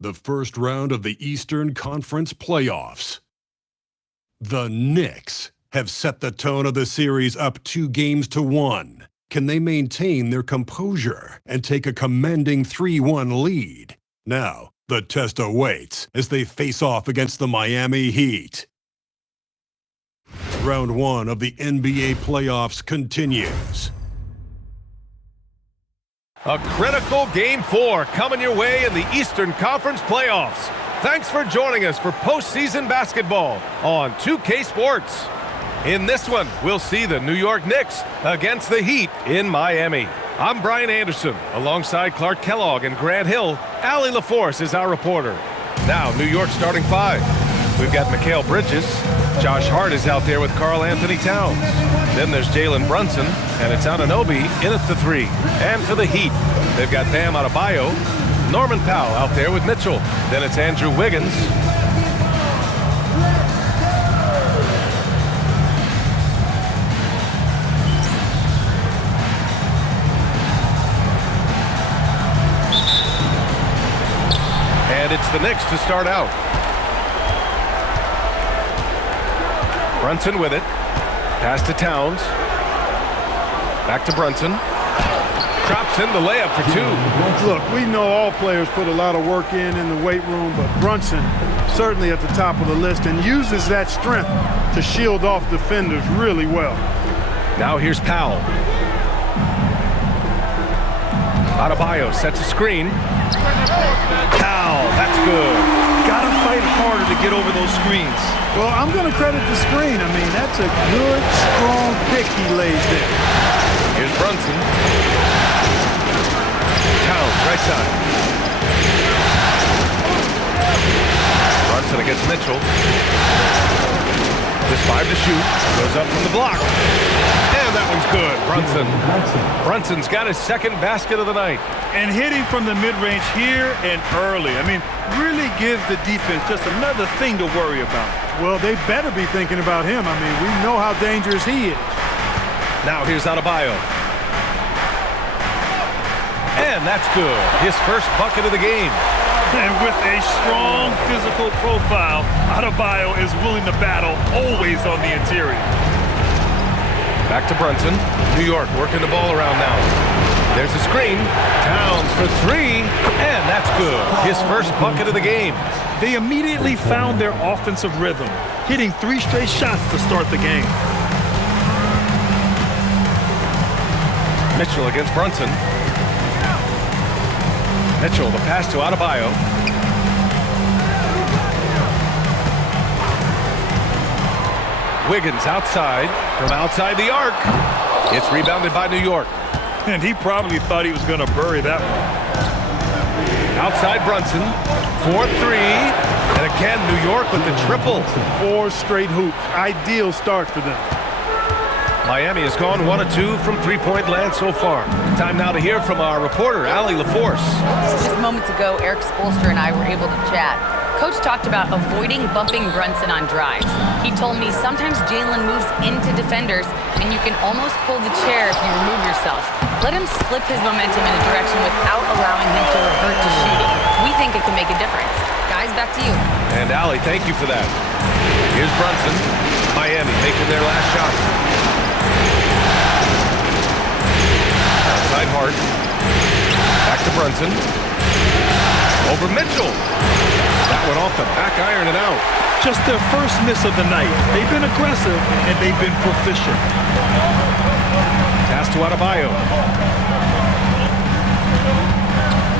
the first round of the Eastern Conference playoffs. The Knicks have set the tone of the series up 2-1. Can they maintain their composure and take a commanding 3-1 lead? Now, the test awaits as they face off against the Miami Heat. Round 1 of the NBA playoffs continues. A critical Game 4 coming your way in the Eastern Conference playoffs. Thanks for joining us for postseason basketball on 2K Sports. In this one, we'll see the New York Knicks against the Heat in Miami. I'm Brian Anderson. Alongside Clark Kellogg and Grant Hill, Allie LaForce is our reporter. Now, New York starting 5. We've got Mikal Bridges. Josh Hart is out there with Karl Anthony Towns. Then there's Jalen Brunson, and it's Anunoby in at the 3. And for the Heat, they've got Bam Adebayo, Norman Powell out there with Mitchell. Then it's Andrew Wiggins. And it's the Knicks to start out. Brunson with it. Pass to Towns. Back to Brunson. Drops in the layup for 2. Look, we know all players put a lot of work in the weight room, but Brunson certainly at the top of the list and uses that strength to shield off defenders really well. Now here's Powell. Adebayo sets a screen. Powell, that's good. Gotta fight harder to get over those screens. Well, I'm going to credit the screen. I mean, that's a good, strong pick he lays there. Here's Brunson. Towns, right side. Brunson against Mitchell. Just 5 to shoot. Goes up from the block. And that one's good. Brunson's got his second basket of the night. And hitting from the mid-range here and early. I mean, really gives the defense just another thing to worry about. Well, they better be thinking about him. I mean, we know how dangerous he is. Now here's Adebayo. And that's good. His first bucket of the game. And with a strong physical profile, Adebayo is willing to battle always on the interior. Back to Brunson. New York working the ball around now. There's a screen. Towns for 3. And that's good. His first bucket of the game. They immediately found their offensive rhythm, hitting 3 straight shots to start the game. Mitchell against Brunson. Mitchell, the pass to Adebayo. Wiggins outside, from outside the arc. It's rebounded by New York. And he probably thought he was going to bury that one. Outside Brunson, 4-3. And again, New York with the triple. 4 straight hoops. Ideal start for them. Miami has gone 1 of 2 from three-point land so far. Time now to hear from our reporter, Allie LaForce. Just moments ago, Eric Spoelstra and I were able to chat. Coach talked about avoiding bumping Brunson on drives. He told me sometimes Jalen moves into defenders, and you can almost pull the chair if you remove yourself. Let him slip his momentum in a direction without allowing him to revert to shooting. We think it can make a difference. Guys, back to you. And Allie, thank you for that. Here's Brunson. Miami making their last shot. Outside Hart. Back to Brunson. Over Mitchell. That one off the back iron and out. Just their first miss of the night. They've been aggressive, and they've been proficient. Pass to Adebayo.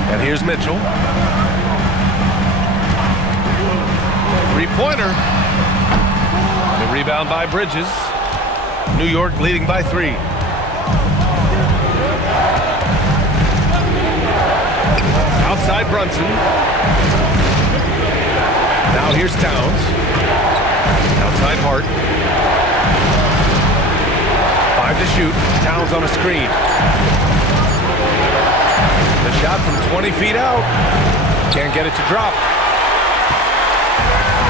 And here's Mitchell. Three-pointer. The rebound by Bridges. New York leading by 3. Outside Brunson. Now here's Towns. Outside Hart. 5 to shoot. Towns on a screen. The shot from 20 feet out. Can't get it to drop.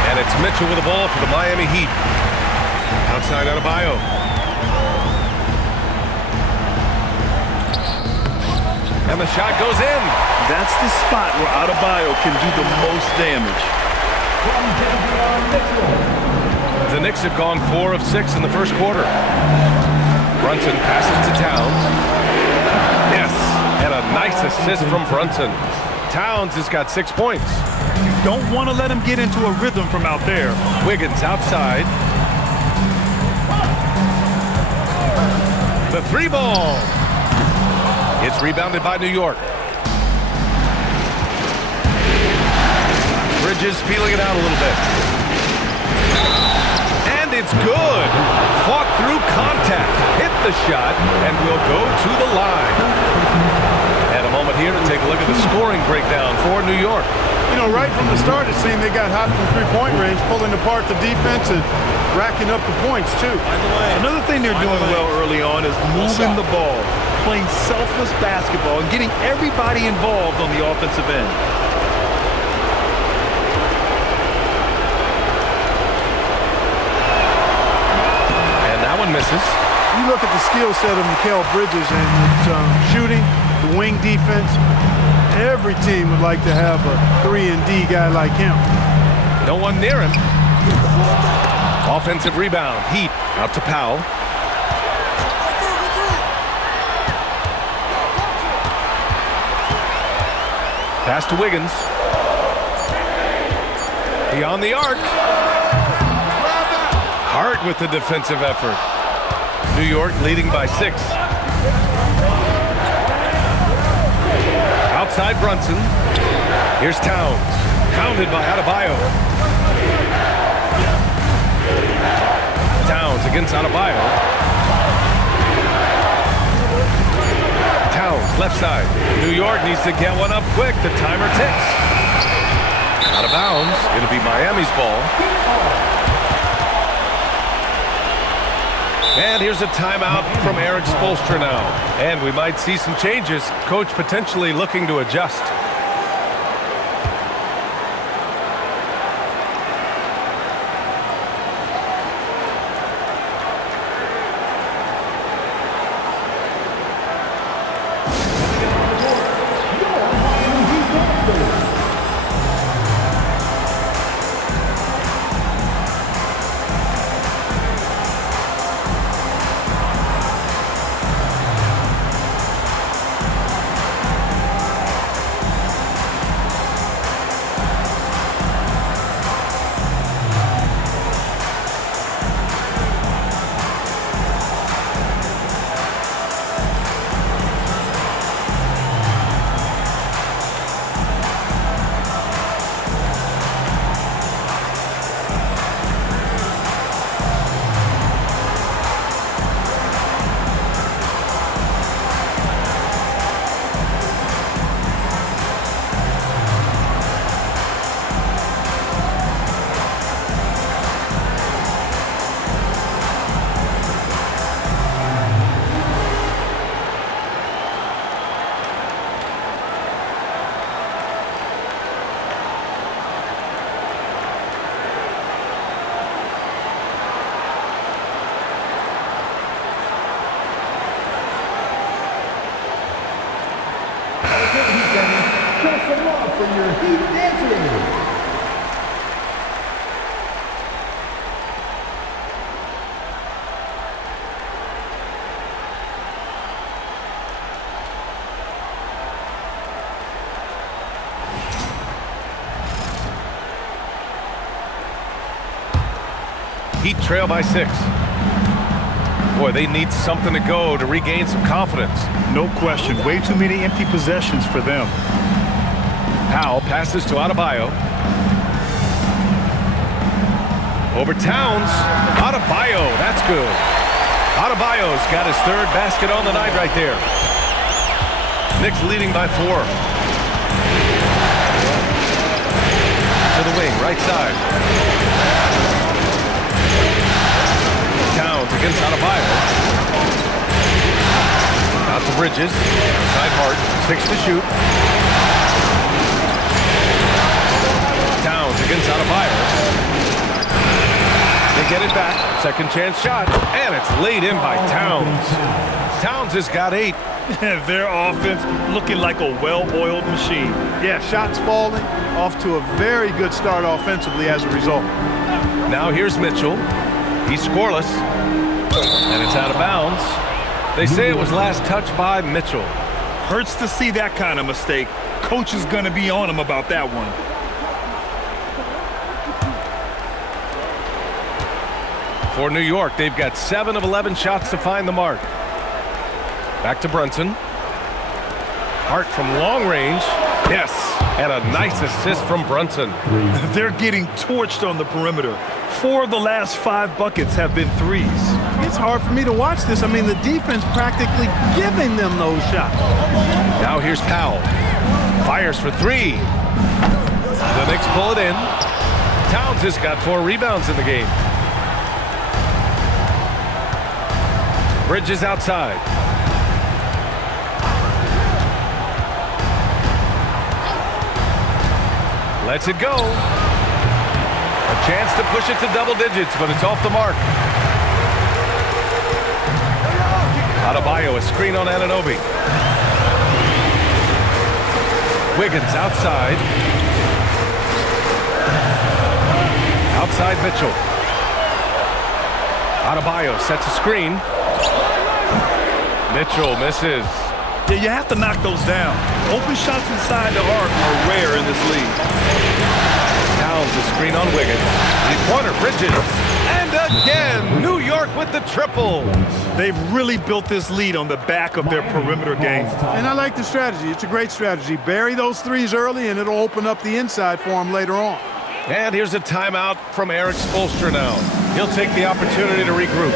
And it's Mitchell with the ball for the Miami Heat. Outside Adebayo. And the shot goes in. That's the spot where Adebayo can do the most damage. The Knicks have gone 4 of 6 in the first quarter. Brunson passes to Towns. Yes, and a nice assist from Brunson. Towns has got 6 points. You don't want to let him get into a rhythm from out there. Wiggins outside. The 3-ball. It's rebounded by New York. Bridges feeling it out a little bit. And it's good. Fought through contact. Hit the shot and will go to the line. And a moment here to take a look at the scoring breakdown for New York. You know, right from the start, it seemed they got hot from three-point range, pulling apart the defense and racking up the points, too. Another thing they're doing well early on is moving the ball, playing selfless basketball, and getting everybody involved on the offensive end. And that one misses. You look at the skill set of Mikal Bridges and it's shooting, the wing defense. Every team would like to have a 3-and-D guy like him. No one near him. Offensive rebound. Heat out to Powell. Pass to Wiggins. Beyond the arc. Hart with the defensive effort. New York leading by 6. Outside Brunson. Here's Towns. Pounded by Adebayo. Towns against Adebayo. Towns, left side. New York needs to get one up quick. The timer ticks. Out of bounds. It'll be Miami's ball. And here's a timeout from Eric Spoelstra now. And we might see some changes. Coach potentially looking to adjust. Heat trail by 6. Boy, they need something to go to regain some confidence. No question. Way too many empty possessions for them. Powell passes to Adebayo. Over Towns. Adebayo, that's good. Adebayo's got his 3rd basket on the night right there. Knicks leading by 4. To the wing, right side. Towns against Adebayo. Out to Bridges. Outside Hart. 6 to shoot. Towns against Adebayo. They get it back. Second chance shot. And it's laid in by Towns. Towns has got 8. Their offense looking like a well-oiled machine. Yeah, shots falling, off to a very good start offensively as a result. Now here's Mitchell. He's scoreless, and it's out of bounds. They say it was last touched by Mitchell. Hurts to see that kind of mistake. Coach is going to be on him about that one. For New York, they've got 7 of 11 shots to find the mark. Back to Brunson. Hart from long range. Yes, and a nice assist from Brunson. They're getting torched on the perimeter. 4 of the last 5 buckets have been threes. It's hard for me to watch this. I mean, the defense practically giving them those shots. Now here's Powell. Fires for 3. The Knicks pull it in. Towns has got 4 rebounds in the game. Bridges outside. Lets it go. A chance to push it to double digits, but it's off the mark. Adebayo, a screen on Anunoby. Wiggins outside. Outside Mitchell. Adebayo sets a screen. Mitchell misses. Yeah, you have to knock those down. Open shots inside the arc are rare in this league. Towns a screen on Wiggins. Three-pointer, Bridges. And again, New York with the triple. They've really built this lead on the back of their perimeter game. And I like the strategy. It's a great strategy. Bury those threes early, and it'll open up the inside for them later on. And here's a timeout from Eric Spoelstra now. He'll take the opportunity to regroup.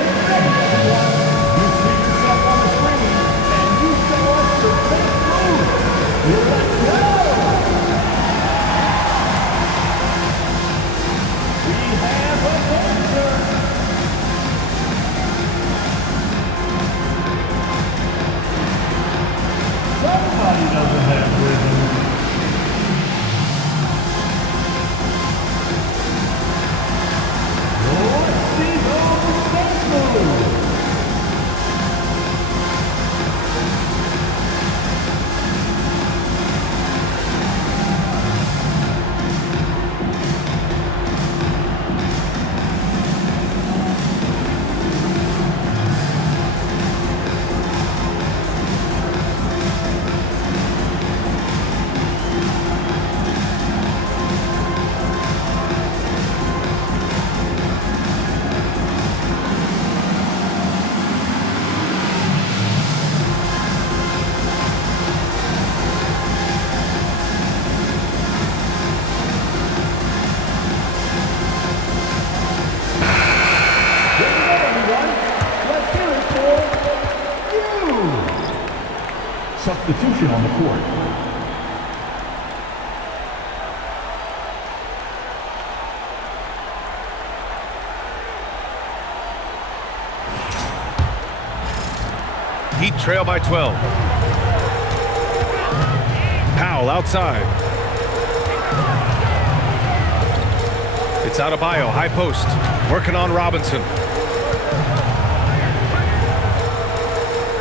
Substitution on the court. Heat trail by 12. Powell outside. It's Adebayo, high post. Working on Robinson.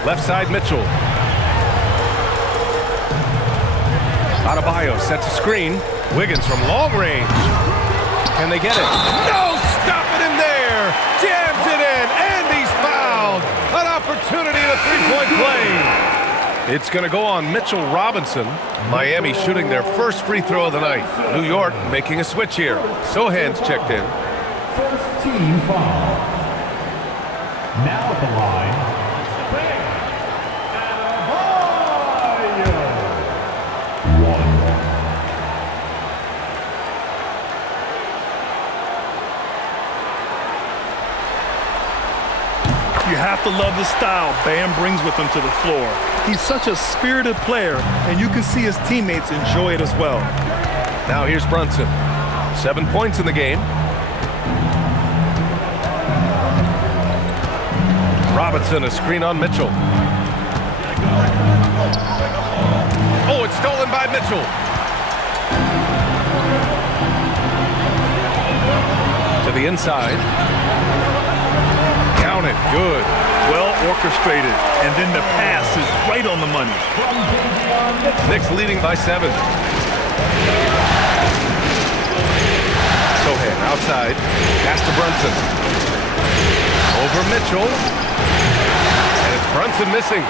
Left side, Mitchell. Adebayo sets a screen. Wiggins from long range. Can they get it? No! Stop it in there! Jams it in, and he's fouled! An opportunity in a three-point play. It's going to go on Mitchell Robinson. Miami shooting their first free throw of the night. New York making a switch here. Sohan's checked in. First team foul. Now at the line. You have to love the style Bam brings with him to the floor. He's such a spirited player, and you can see his teammates enjoy it as well. Now here's Brunson. 7 points in the game. Robinson, a screen on Mitchell. Oh, it's stolen by Mitchell. To the inside. Count it. Good. Well orchestrated, and then the pass is right on the money. Knicks leading by 7. Sohan outside, pass to Brunson. Over Mitchell, and it's Brunson missing.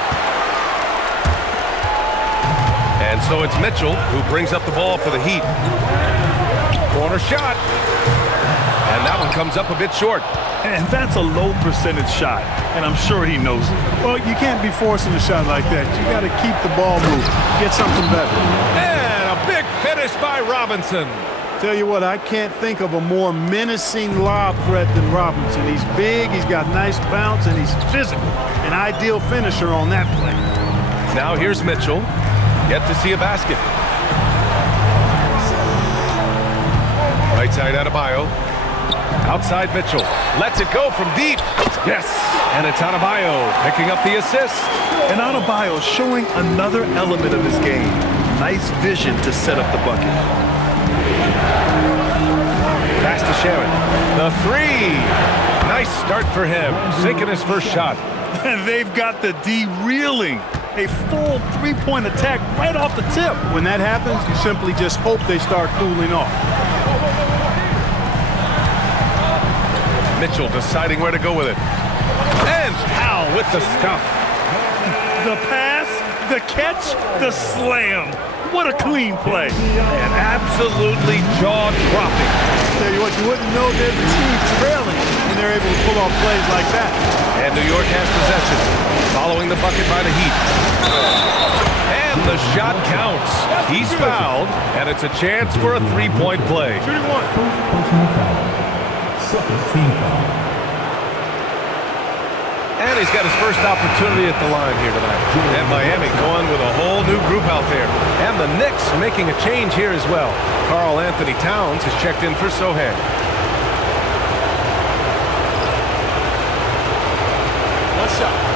And so it's Mitchell who brings up the ball for the Heat. Corner shot, and that one comes up a bit short. And that's a low percentage shot, and I'm sure he knows it. Well, you can't be forcing a shot like that. You got to keep the ball moving, get something better. And a big finish by Robinson. Tell you what, I can't think of a more menacing lob threat than Robinson. He's big, he's got nice bounce, and he's physical. An ideal finisher on that play. Now here's Mitchell. Yet to see a basket. Right side Adebayo. Outside Mitchell. Lets it go from deep. Yes. And it's Adebayo picking up the assist. And Adebayo showing another element of his game. Nice vision to set up the bucket. Pass to Sharon. The 3. Nice start for him. Sinking his first shot. And they've got the D reeling. A full three-point attack right off the tip. When that happens, you simply just hope they start cooling off. Mitchell deciding where to go with it. And Powell with the stuff. The pass, the catch, the slam. What a clean play. And absolutely jaw-dropping. Tell you what, you wouldn't know they're the team trailing when they're able to pull off plays like that. And New York has possession, following the bucket by the Heat. And the shot counts. He's fouled, and it's a chance for a three-point play. Shooting one. Personal foul. Second team foul. And he's got his first opportunity at the line here tonight. And Miami going with a whole new group out there. And the Knicks making a change here as well. Karl Anthony Towns has checked in for Sohan. One shot.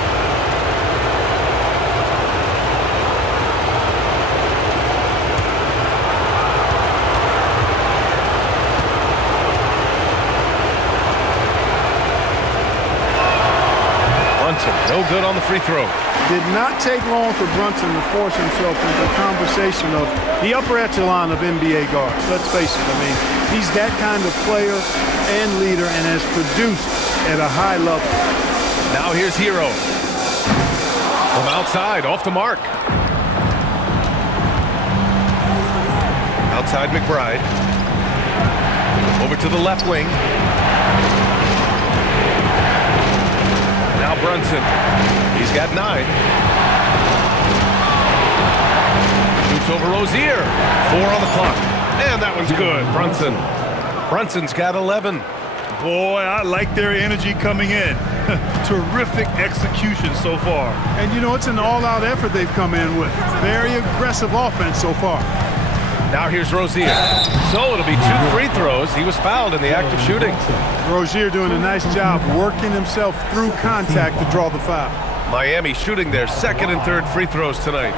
No good on the free throw. Did not take long for Brunson to force himself into a conversation of the upper echelon of NBA guards. Let's face it, I mean, he's that kind of player and leader and has produced at a high level. Now here's Hero. From outside, off the mark. Outside McBride. Over to the left wing. Now Brunson. He's got 9. Shoots over Rozier. 4 on the clock. And that one's good. Brunson's got 11. Boy, I like their energy coming in. Terrific execution so far. And you know, it's an all-out effort they've come in with. Very aggressive offense so far. Now here's Rozier. So it'll be 2 free throws. He was fouled in the act of shooting. Rozier doing a nice job working himself through contact to draw the foul. Miami shooting their 2nd and 3rd free throws tonight.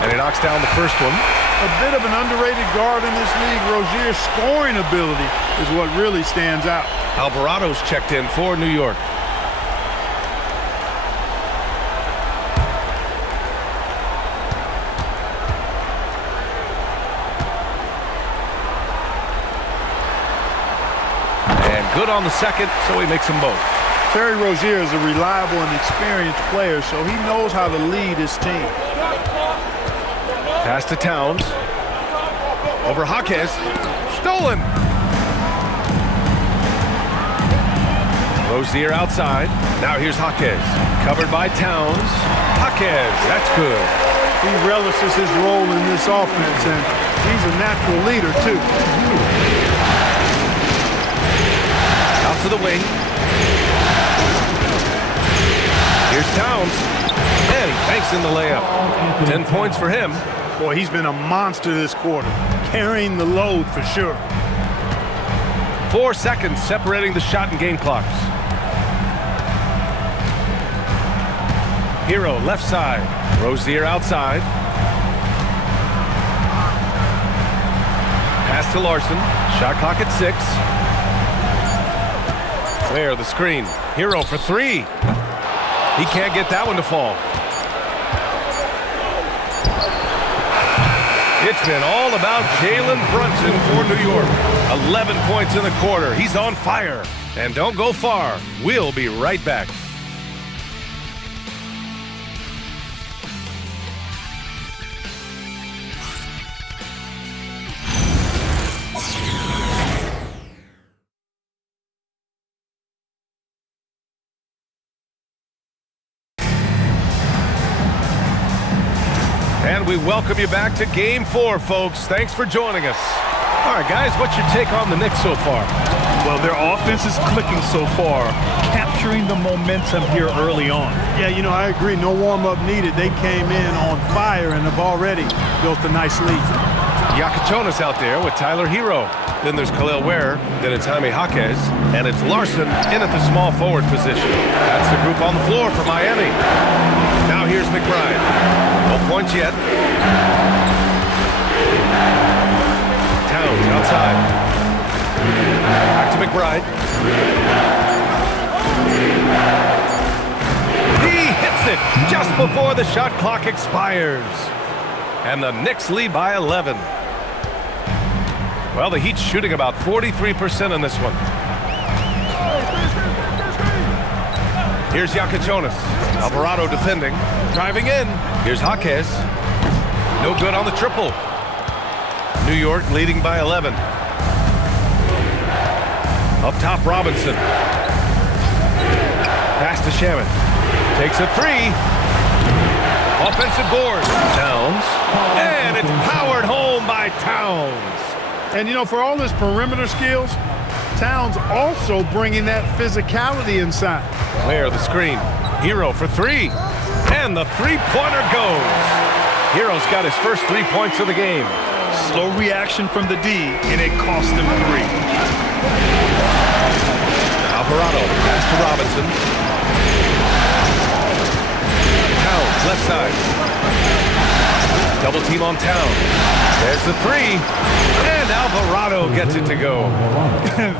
And he knocks down the first one. A bit of an underrated guard in this league. Rozier's scoring ability is what really stands out. Alvarado's checked in for New York. And good on the second, so he makes them both. Terry Rozier is a reliable and experienced player, so he knows how to lead his team. Pass to Towns. Over Jaquez. Stolen. Rozier outside. Now here's Jaquez. Covered by Towns. Jaquez. That's good. He relishes his role in this offense, and he's a natural leader, too. Out to the wing. Here's Towns. And he banks in the layup. 10 points for him. Boy, he's been a monster this quarter, carrying the load for sure. 4 seconds separating the shot and game clocks. Hero left side. Rozier outside. Pass to Larson. Shot clock at 6. There, the screen. Hero for 3. He can't get that one to fall. It's been all about Jalen Brunson for New York. 11 points in the quarter. He's on fire. And don't go far. We'll be right back. And we welcome you back to Game 4, folks. Thanks for joining us. All right, guys, what's your take on the Knicks so far? Well, their offense is clicking so far, capturing the momentum here early on. Yeah, you know, I agree. No warm-up needed. They came in on fire and have already built a nice lead. Yakachonis out there with Tyler Hero. Then there's Khalil Ware. Then it's Jaime Jaquez. And it's Larson in at the small forward position. That's the group on the floor for Miami. Now here's McBride. No points yet. Towns outside. Back to McBride. He hits it just before the shot clock expires. And the Knicks lead by 11. Well, the Heat's shooting about 43% in this one. Here's Yakachonis. Alvarado defending. Driving in. Here's Jaquez. No good on the triple. New York leading by 11. Up top, Robinson. Pass to Shaman. Takes a 3. Offensive board. Towns. And it's powered home by Towns. And, you know, for all his perimeter skills, Towns also bringing that physicality inside. Where the screen. Hero for 3. And the three-pointer goes. Hero's got his first 3 points of the game. Slow reaction from the D, and it cost him 3. Alvarado, pass to Robinson. Towns, left side. Double team on Towns. There's the 3. And Alvarado gets it to go.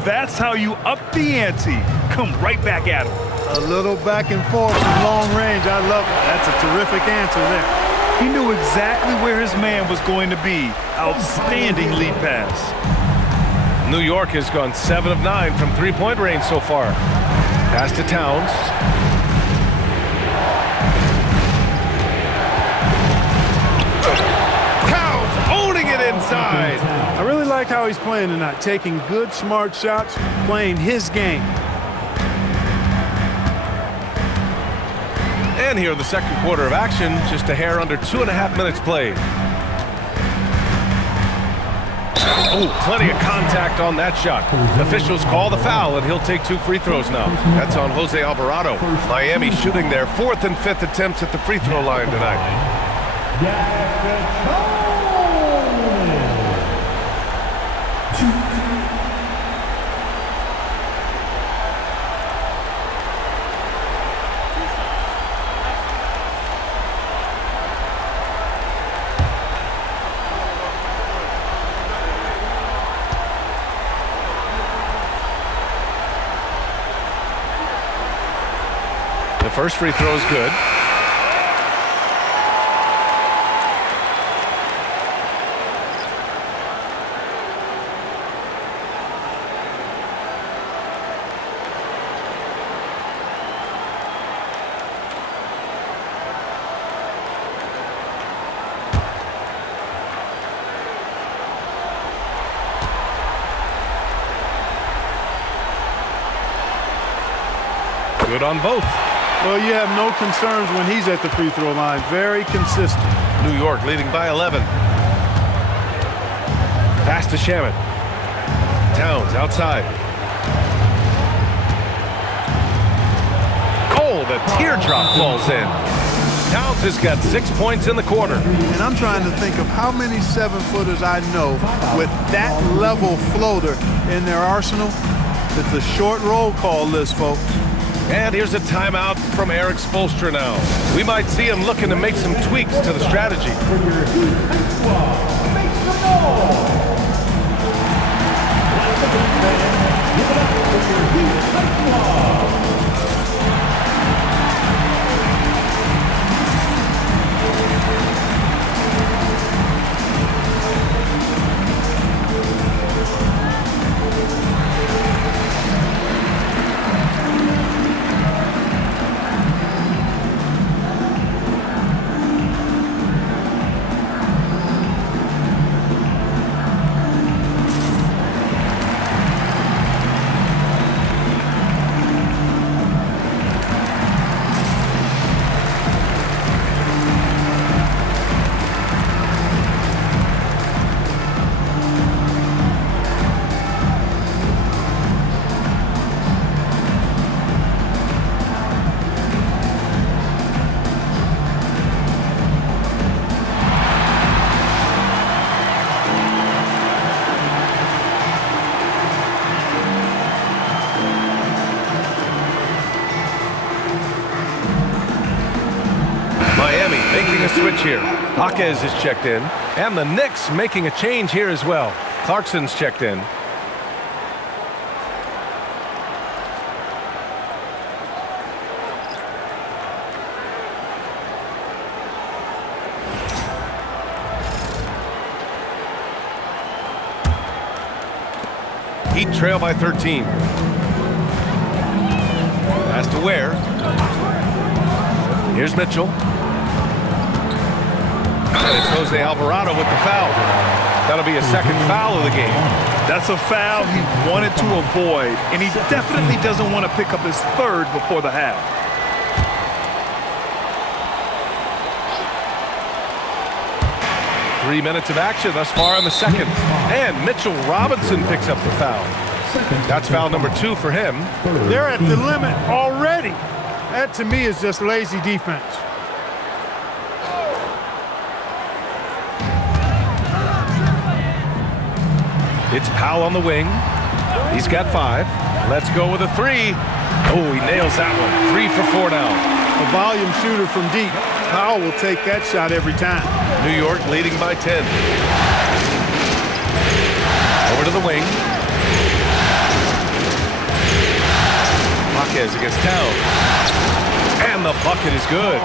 That's how you up the ante. Come right back at him. A little back and forth from long range. I love it. That's a terrific answer there. He knew exactly where his man was going to be. Outstanding lead pass. New York has gone 7 of 9 from three-point range so far. Pass to Towns. Towns owning it inside. I really like how he's playing tonight, taking good, smart shots, playing his game. And here in the second quarter of action, just a hair under 2.5 minutes played. Oh, plenty of contact on that shot. Officials call the foul, and he'll take 2 free throws now. That's on Jose Alvarado. Miami shooting their 4th and 5th attempts at the free throw line tonight. The first free throw is good. Good on both. Well, you have no concerns when he's at the free throw line. Very consistent. New York leading by 11. Pass to Shaman. Towns outside. Oh, the teardrop falls in. Towns has got 6 points in the quarter. And I'm trying to think of how many 7-footers I know with that level floater in their arsenal. It's a short roll call list, folks. And here's a timeout from Eric Spoelstra now. We might see him looking to make some tweaks to the strategy. Making a switch here. Jaquez is checked in. And the Knicks making a change here as well. Clarkson's checked in. Heat trail by 13. Pass to Ware. Here's Mitchell. And it's Jose Alvarado with the foul. That'll be a second foul of the game. That's a foul he wanted to avoid, and he definitely doesn't want to pick up his third before the half. Three minutes of action thus far in the second. And Mitchell Robinson picks up the foul. That's foul number 2 for him. They're at the limit already. That, to me, is just lazy defense. It's Powell on the wing. He's got 5. Let's go with a 3. Oh, he nails that one. 3 for 4 now. A volume shooter from deep. Powell will take that shot every time. New York leading by 10. Over to the wing. Jaquez against Towns. And the bucket is good.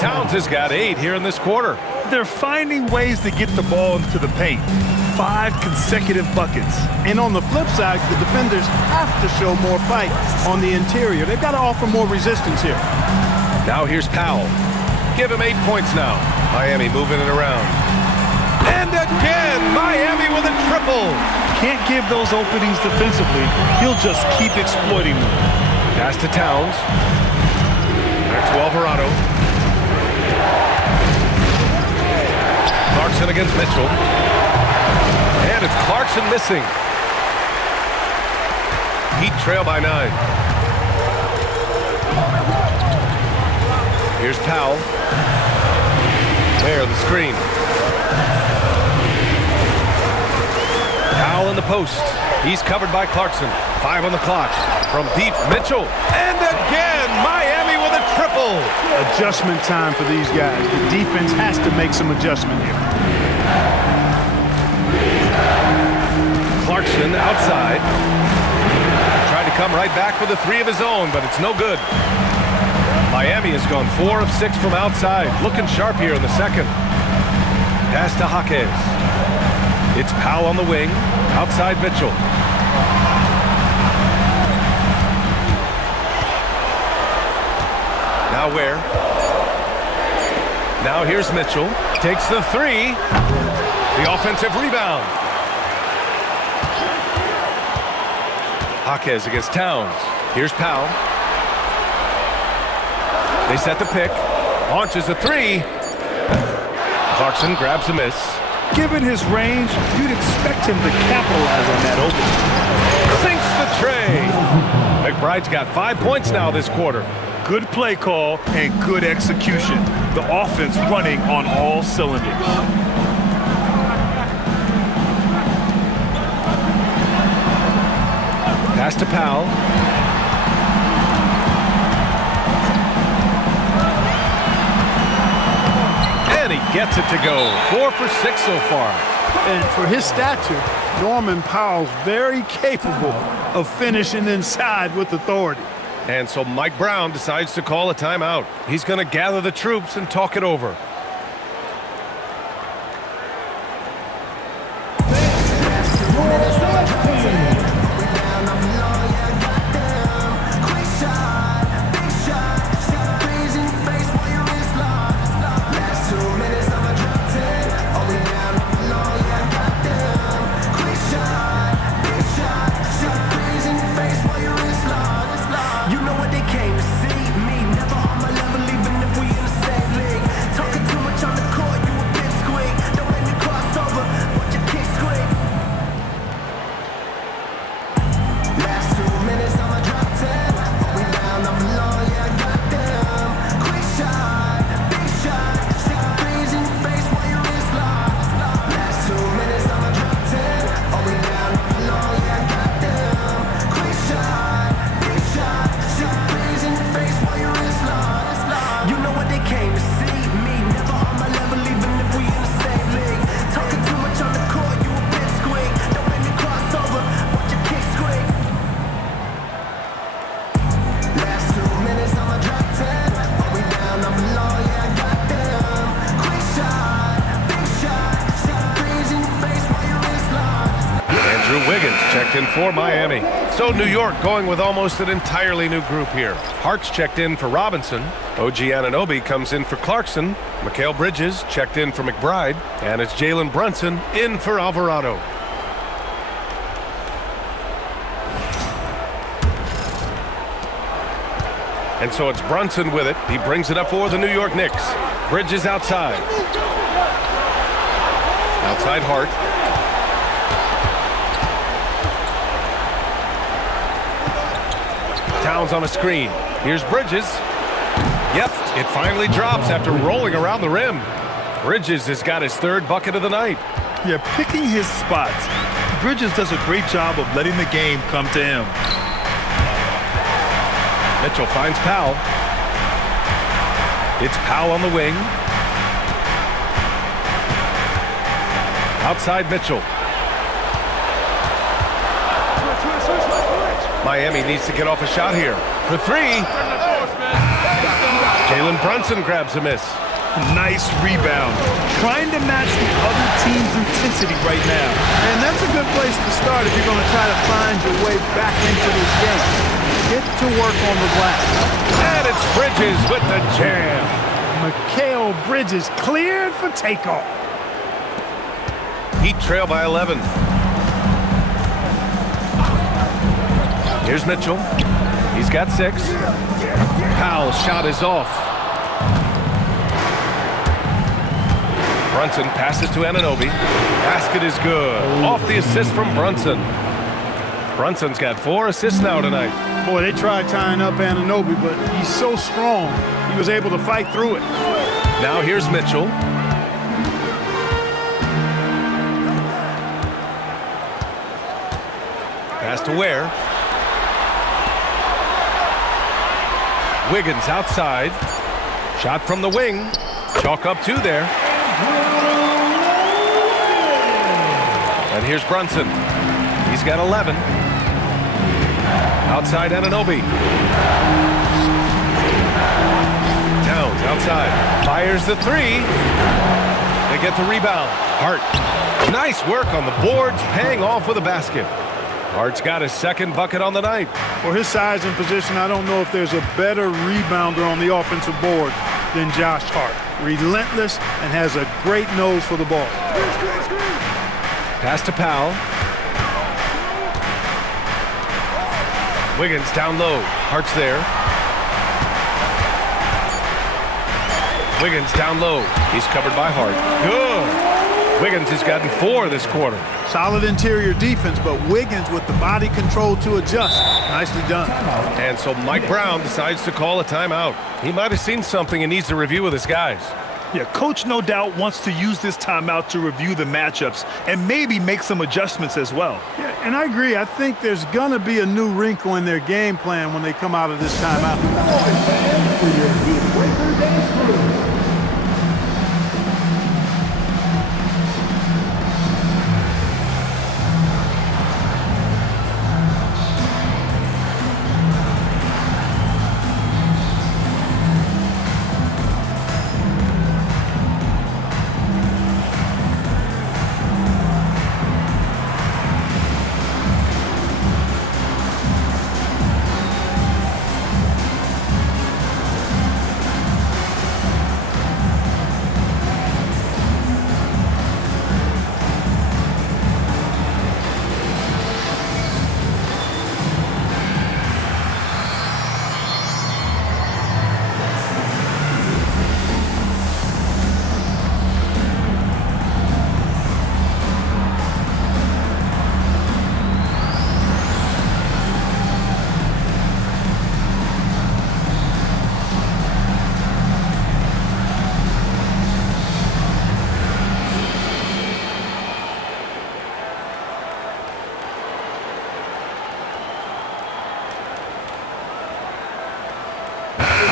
Towns has got 8 here in this quarter. They're finding ways to get the ball into the paint. 5 consecutive buckets. And on the flip side, the defenders have to show more fight on the interior. They've got to offer more resistance here. Now here's Powell. Give him 8 points now. Miami moving it around. And again, Miami with a triple. Can't give those openings defensively. He'll just keep exploiting them. Pass to Towns. Back to Alvarado. Clarkson against Mitchell. And it's Clarkson missing. Heat trail by 9. Here's Powell. There, the screen. Powell in the post. He's covered by Clarkson. 5 on the clock. From deep, Mitchell. And again, Miami with a triple. Adjustment time for these guys. The defense has to make some adjustment here. Clarkson outside. Tried to come right back with a 3 of his own, but it's no good. Miami has gone 4 of 6 from outside. Looking sharp here in the second. Pass to Jaquez. It's Powell on the wing. Outside Mitchell. Now Ware. Now here's Mitchell. Takes the 3. The offensive rebound. Jaquez against Towns. Here's Powell. They set the pick. Launches a 3. Clarkson grabs a miss. Given his range, you'd expect him to capitalize on that opening. Sinks the tray. McBride's got 5 points now this quarter. Good play call and good execution. The offense running on all cylinders. Pass to Powell. And he gets it to go. 4 for 6 so far. And for his stature, Norman Powell's very capable of finishing inside with authority. And so Mike Brown decides to call a timeout. He's going to gather the troops and talk it over. Checked in for Miami. So New York going with almost an entirely new group here. Hart's checked in for Robinson. OG Anunoby comes in for Clarkson. Mikal Bridges checked in for McBride. And it's Jalen Brunson in for Alvarado. And so it's Brunson with it. He brings it up for the New York Knicks. Bridges outside. Outside Hart. Towns on a screen. Here's Bridges. Yep, it finally drops after rolling around the rim. Bridges has got his third bucket of the night. Yeah, picking his spots. Bridges does a great job of letting the game come to him. Mitchell finds Powell. It's Powell on the wing. Outside Mitchell. Miami needs to get off a shot here. For three. Jalen Brunson grabs a miss. Nice rebound. Trying to match the other team's intensity right now. And that's a good place to start if you're going to try to find your way back into this game. Get to work on the glass. And it's Bridges with the jam. Mikal Bridges cleared for takeoff. Heat trail by 11. Here's Mitchell. He's got 6. Powell's shot is off. Brunson passes to Anunoby. Basket is good. Off the assist from Brunson. Brunson's got 4 assists now tonight. Boy, they tried tying up Anunoby, but he's so strong, he was able to fight through it. Now here's Mitchell. Pass to Ware. Wiggins outside. Shot from the wing. Chalk up 2 there. And here's Brunson. He's got 11. Outside Anunoby. Towns outside. Fires the 3. They get the rebound. Hart. Nice work on the boards, paying off with a basket. Hart's got his second bucket on the night. For his size and position, I don't know if there's a better rebounder on the offensive board than Josh Hart. Relentless and has a great nose for the ball. Pass to Powell. Wiggins down low. Hart's there. Wiggins down low. He's covered by Hart. Good. Wiggins has gotten 4 this quarter. Solid interior defense, but Wiggins with the body control to adjust. Nicely done. And so Mike Brown decides to call a timeout. He might have seen something and needs to review with his guys. Yeah, coach no doubt wants to use this timeout to review the matchups and maybe make some adjustments as well. Yeah, and I agree. I think there's going to be a new wrinkle in their game plan when they come out of this timeout.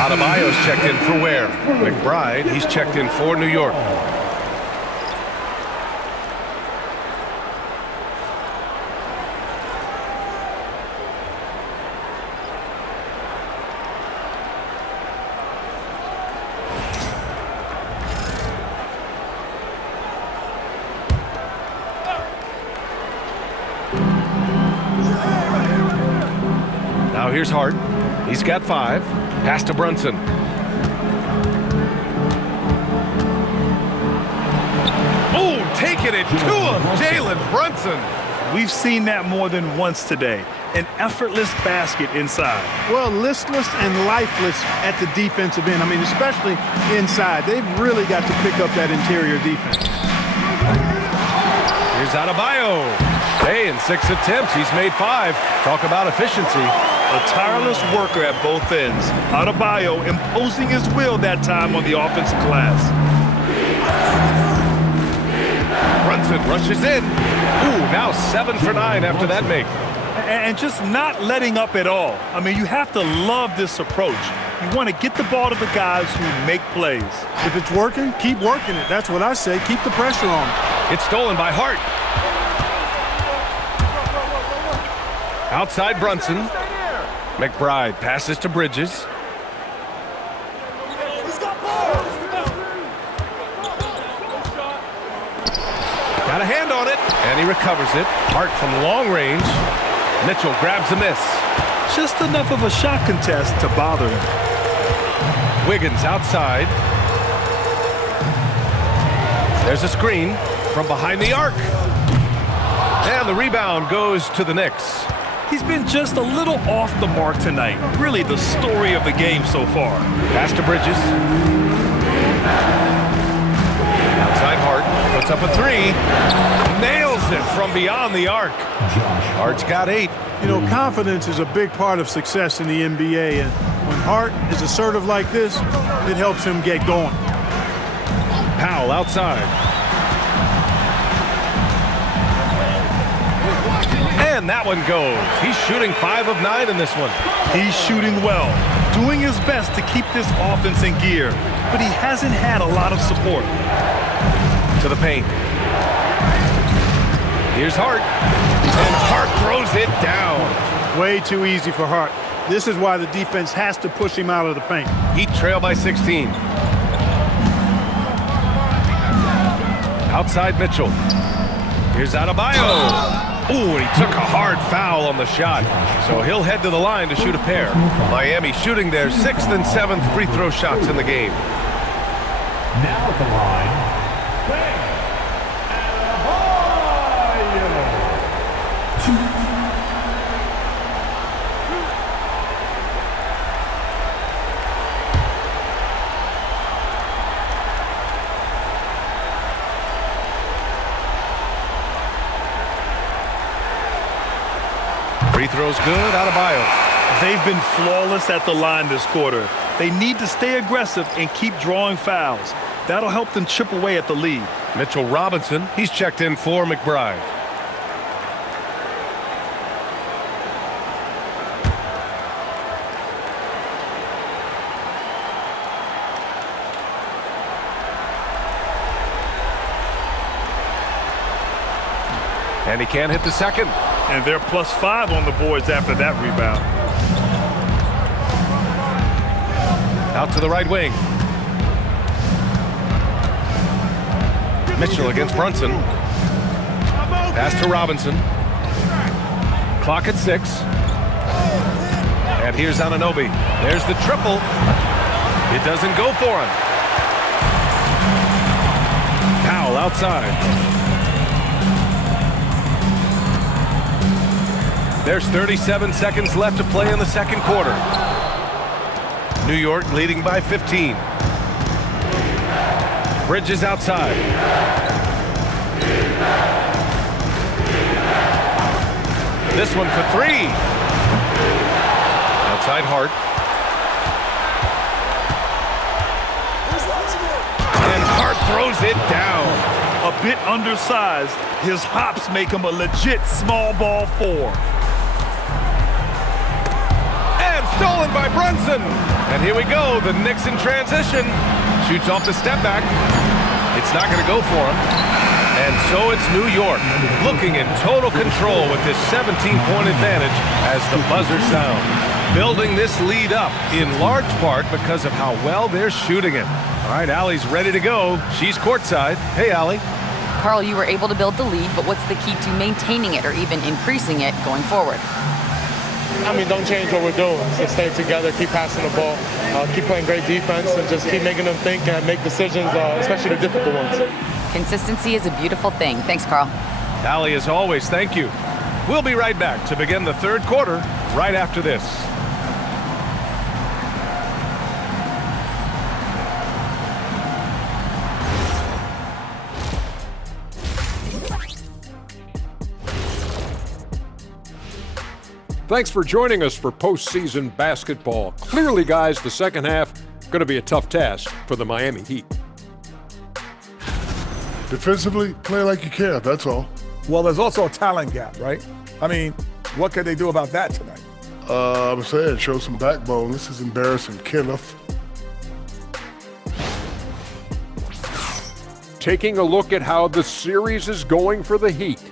Adebayo's checked in for where? McBride, he's checked in for New York. Now here's Hart. He's got 5. Pass to Brunson. Oh, taking it to him, Jalen Brunson. We've seen that more than once today. An effortless basket inside. Well, listless and lifeless at the defensive end. I mean, especially inside. They've really got to pick up that interior defense. Here's Adebayo. Hey, in 6 attempts, he's made 5. Talk about efficiency. A tireless worker at both ends. Adebayo imposing his will that time on the offensive glass. Brunson rushes in. Ooh, now 7 for 9 after that make. And just not letting up at all. I mean, you have to love this approach. You want to get the ball to the guys who make plays. If it's working, keep working it. That's what I say. Keep the pressure on. It's stolen by Hart. Outside Brunson. McBride passes to Bridges. Got a hand on it, and he recovers it. Hart from long range. Mitchell grabs a miss. Just enough of a shot contest to bother him. Wiggins outside. There's a screen from behind the arc. And the rebound goes to the Knicks. He's been just a little off the mark tonight. Really the story of the game so far. Pass to Bridges. Outside Hart. Puts up a 3. Nails it from beyond the arc. Hart's got 8. You know, confidence is a big part of success in the NBA. And when Hart is assertive like this, it helps him get going. Powell outside. And that one goes. He's shooting 5 of 9 in this one. He's shooting well, doing his best to keep this offense in gear, but he hasn't had a lot of support. To the paint. Here's Hart. And Hart throws it down. Way too easy for Hart. This is why the defense has to push him out of the paint. Heat trail by 16. Outside Mitchell. Here's Adebayo. Ooh, and he took a hard foul on the shot. So he'll head to the line to shoot a pair. Miami shooting their 6th and 7th free throw shots in the game. Now at the line, Bam! Free throw's good, out of bio. They've been flawless at the line this quarter. They need to stay aggressive and keep drawing fouls. That'll help them chip away at the lead. Mitchell Robinson, he's checked in for McBride. And he can't hit the second. And they're +5 on the boards after that rebound. Out to the right wing. Mitchell against Brunson. Pass to Robinson. Clock at 6. And here's Anunoby. There's the triple. It doesn't go for him. Powell outside. There's 37 seconds left to play in the second quarter. New York leading by 15. Bridges outside. This one for 3. Outside Hart. And Hart throws it down. A bit undersized, his hops make him a legit small ball 4. Stolen by Brunson. And here we go. The Knicks in transition. Shoots off the step back. It's not going to go for him. And so it's New York looking in total control with this 17-point advantage as the buzzer sounds. Building this lead up in large part because of how well they're shooting it. All right, Allie's ready to go. She's courtside. Hey, Allie. Carl, you were able to build the lead, but what's the key to maintaining it or even increasing it going forward? I mean, don't change what we're doing. So stay together, keep passing the ball, keep playing great defense, and just keep making them think and make decisions, especially the difficult ones. Consistency is a beautiful thing. Thanks, Carl. Allie, as always, thank you. We'll be right back to begin the third quarter right after this. Thanks for joining us for postseason basketball. Clearly, guys, the second half going to be a tough task for the Miami Heat. Defensively, play like you care, that's all. Well, there's also a talent gap, right? I mean, what could they do about that tonight? I'm saying, show some backbone. This is embarrassing, Kenneth. Taking a look at how the series is going for the Heat.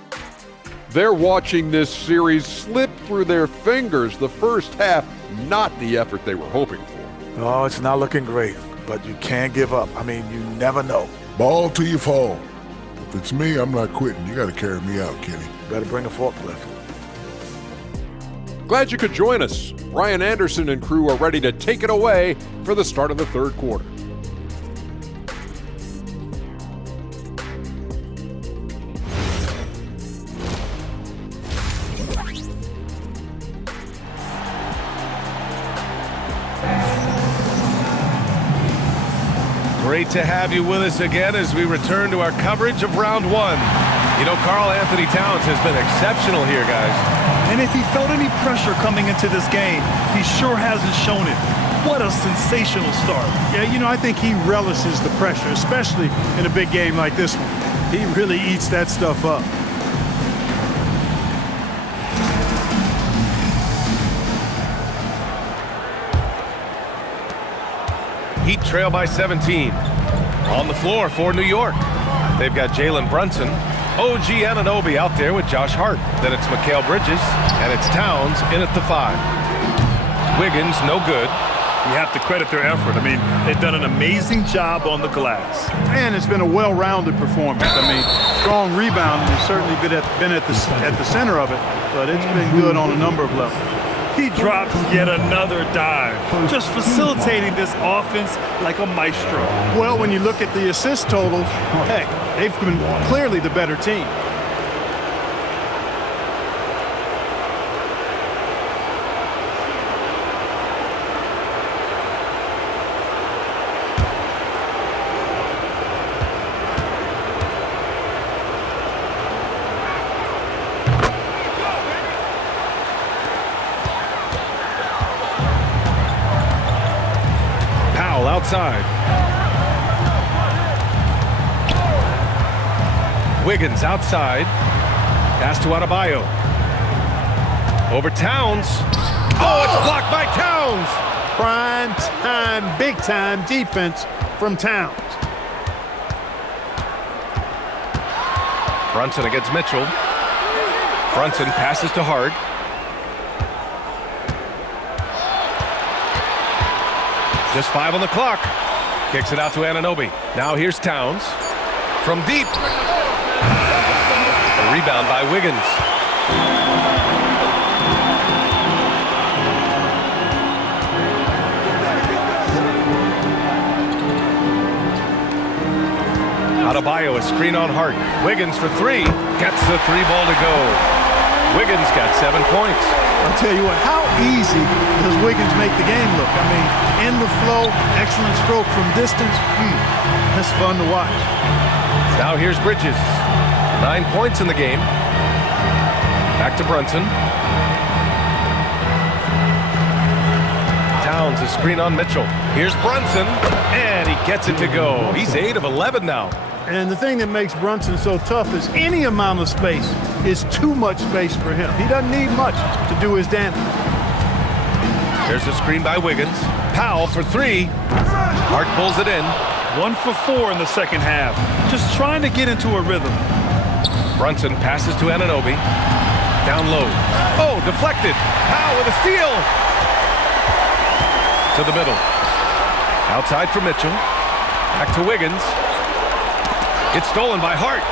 They're watching this series slip through their fingers. The first half, not the effort they were hoping for. Oh, it's not looking great, but you can't give up. I mean, you never know. Ball till you fall. If it's me, I'm not quitting. You got to carry me out, Kenny. Better bring a forklift. Glad you could join us. Ryan Anderson and crew are ready to take it away for the start of the third quarter. Great to have you with us again as we return to our coverage of round 1. You know, Karl Anthony Towns has been exceptional here, guys. And if he felt any pressure coming into this game, he sure hasn't shown it. What a sensational start. Yeah, you know, I think he relishes the pressure, especially in a big game like this one. He really eats that stuff up. Heat trail by 17. On the floor for New York. They've got Jalen Brunson. OG Anunoby out there with Josh Hart. Then it's Mikal Bridges, and it's Towns in at the 5. Wiggins, no good. You have to credit their effort. I mean, they've done an amazing job on the glass. And it's been a well-rounded performance. I mean, strong rebounding has certainly been at the center of it, but it's been good on a number of levels. He drops yet another dive, just facilitating this offense like a maestro. Well, when you look at the assist totals, heck, they've been clearly the better team. outside. Wiggins outside. Pass to Adebayo. Over Towns. Oh, it's blocked by Towns. Prime time, big time defense from Towns. Brunson against Mitchell. Brunson passes to Hart. Just 5 on the clock. Kicks it out to Anunoby. Now here's Towns. From deep. A rebound by Wiggins. Adebayo, a screen on Hart. Wiggins for 3. Gets the 3 ball to go. Wiggins got 7 points. I'll tell you what, how easy does Wiggins make the game look? I mean, in the flow, excellent stroke from distance. That's fun to watch. Now here's Bridges. 9 points in the game. Back to Brunson. Towns, a screen on Mitchell. Here's Brunson, and he gets it to go. He's 8 of 11 now. And the thing that makes Brunson so tough is any amount of space is too much space for him. He doesn't need much to do his damage. There's a screen by Wiggins. Powell for 3. Hart pulls it in. 1 for 4 in the second half. Just trying to get into a rhythm. Brunson passes to Anunoby. Down low. Oh, deflected. Powell with a steal. To the middle. Outside for Mitchell. Back to Wiggins. It's stolen by Hart.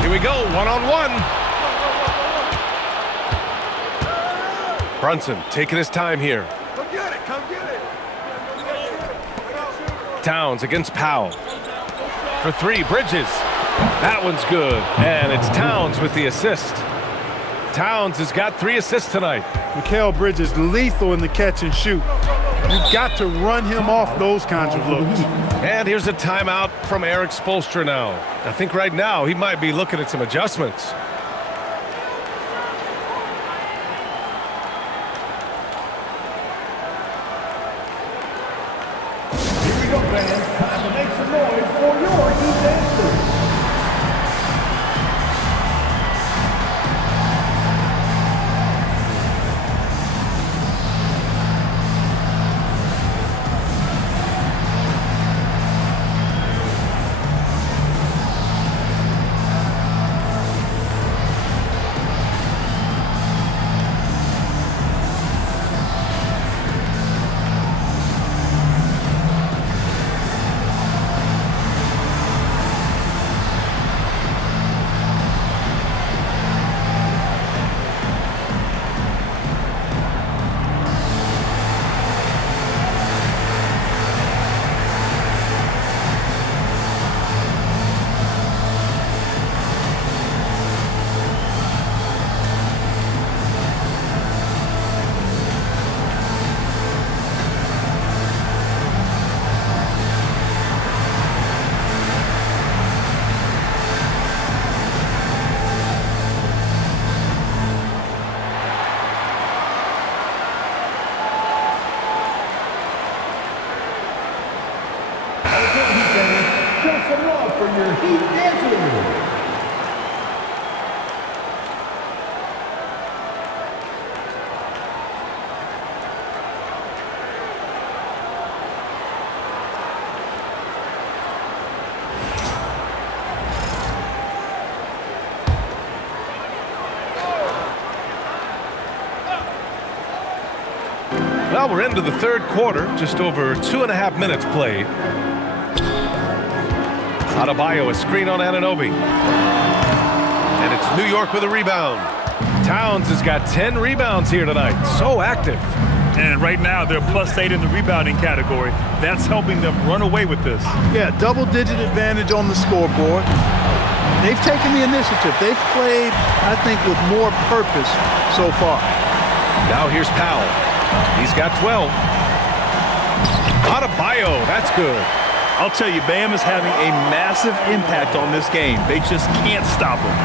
Here we go, 1-on-1. Brunson taking his time here. Come get it, come get it. Towns against Powell. For 3, Bridges. That one's good. And it's Towns with the assist. Towns has got 3 assists tonight. Mikal Bridges lethal in the catch and shoot. You've got to run him off those kinds of looks. And here's a timeout from Eric Spoelstra now. I think right now he might be looking at some adjustments. Here we go, fans. Time to make some noise for your Heat Dancers. Show some love for your Heat Dancers. Well, we're into the third quarter, just over 2.5 minutes played. Adebayo, a screen on Anunoby. And it's New York with a rebound. Towns has got 10 rebounds here tonight. So active. And right now, they're +8 in the rebounding category. That's helping them run away with this. Yeah, double-digit advantage on the scoreboard. They've taken the initiative. They've played, I think, with more purpose so far. Now here's Powell. He's got 12. Adebayo, that's good. I'll tell you, Bam is having a massive impact on this game. They just can't stop him.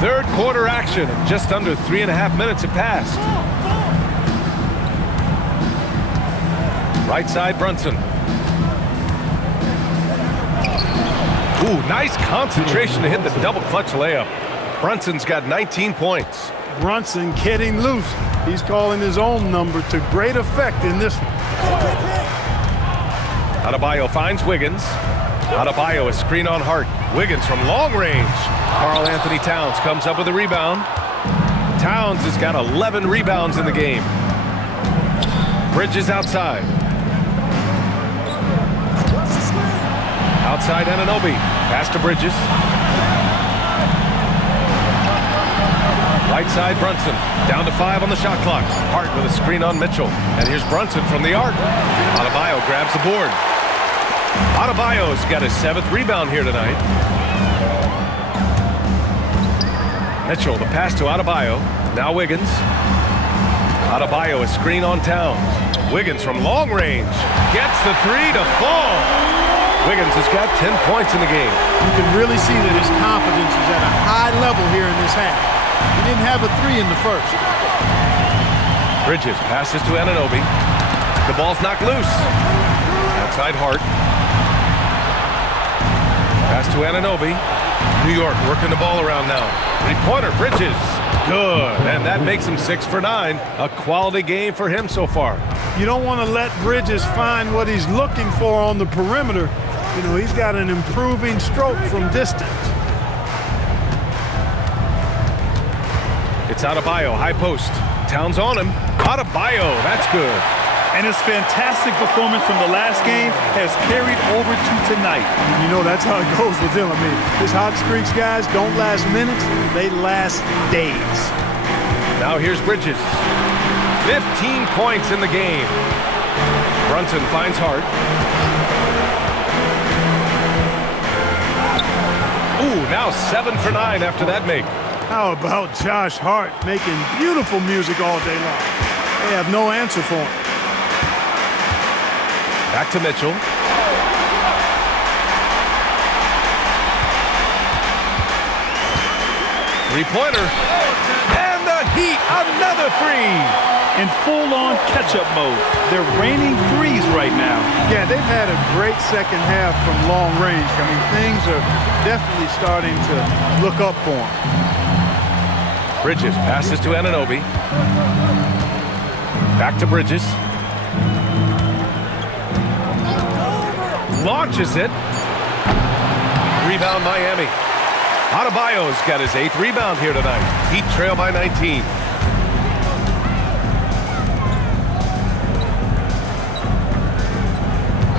Third quarter action. Just under 3.5 minutes have passed. Right side, Brunson. Ooh, nice concentration to hit the double clutch layup. Brunson's got 19 points. Brunson getting loose. He's calling his own number to great effect in this one. Adebayo finds Wiggins. Adebayo, a screen on Hart. Wiggins from long range. Karl Anthony Towns comes up with a rebound. Towns has got 11 rebounds in the game. Bridges outside. Outside Anunoby. Pass to Bridges. Right side Brunson. Down to 5 on the shot clock. Hart with a screen on Mitchell. And here's Brunson from the arc. Adebayo grabs the board. Adebayo's got his 7th rebound here tonight. Mitchell, the pass to Adebayo. Now Wiggins. Adebayo, a screen on Towns. Wiggins from long range. Gets the 3 to fall. Wiggins has got 10 points in the game. You can really see that his confidence is at a high level here in this half. He didn't have a 3 in the first. Bridges passes to Anunoby. The ball's knocked loose. Outside Hart. Pass to Anunoby. New York working the ball around now. 3-pointer, Bridges. Good, and that makes him 6 for 9. A quality game for him so far. You don't want to let Bridges find what he's looking for on the perimeter. You know, he's got an improving stroke from distance. It's Adebayo, high post. Towns on him. Adebayo, that's good. And his fantastic performance from the last game has carried over to tonight. You know, that's how it goes with him. I mean, his hot streaks, guys, don't last minutes. They last days. Now here's Bridges. 15 points in the game. Brunson finds Hart. Ooh, now 7 for 9 after that make. How about Josh Hart making beautiful music all day long? They have no answer for him. Back to Mitchell. Three-pointer. And the Heat, another 3. In full-on catch-up mode. They're raining threes right now. Yeah, they've had a great second half from long range. I mean, things are definitely starting to look up for them. Bridges passes to Anunoby. Back to Bridges. Launches it. Rebound Miami. Adebayo's got his 8th rebound here tonight. Heat trail by 19.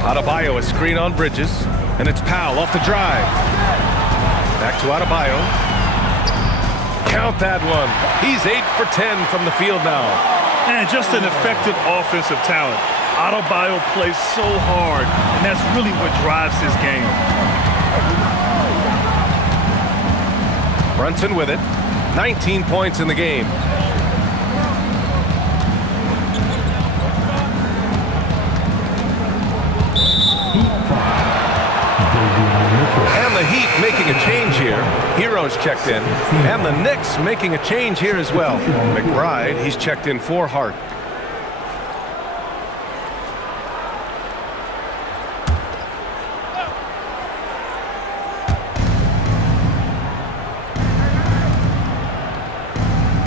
Adebayo, a screen on Bridges. And it's Powell off the drive. Back to Adebayo. Count that one. He's 8 for 10 from the field now. And just an effective offensive talent. Adebayo plays so hard, and that's really what drives his game. Brunson with it. 19 points in the game. And the Heat making a change here. Hero's checked in. And the Knicks making a change here as well. McBride, he's checked in for Hart.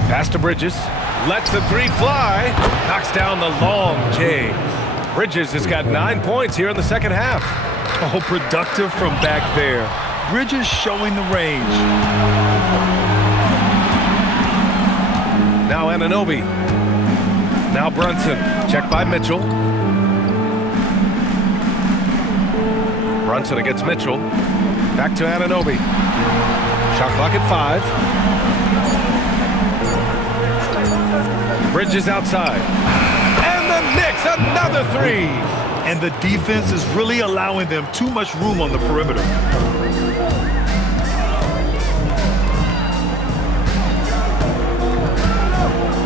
Pass to Bridges. Lets the 3 fly. Knocks down the long J. Bridges has got 9 points here in the second half. Oh, productive from back there. Bridges showing the range. Now Anunoby. Now Brunson. Checked by Mitchell. Brunson against Mitchell. Back to Anunoby. Shot clock at 5. Bridges outside. And the Knicks, another 3. And the defense is really allowing them too much room on the perimeter.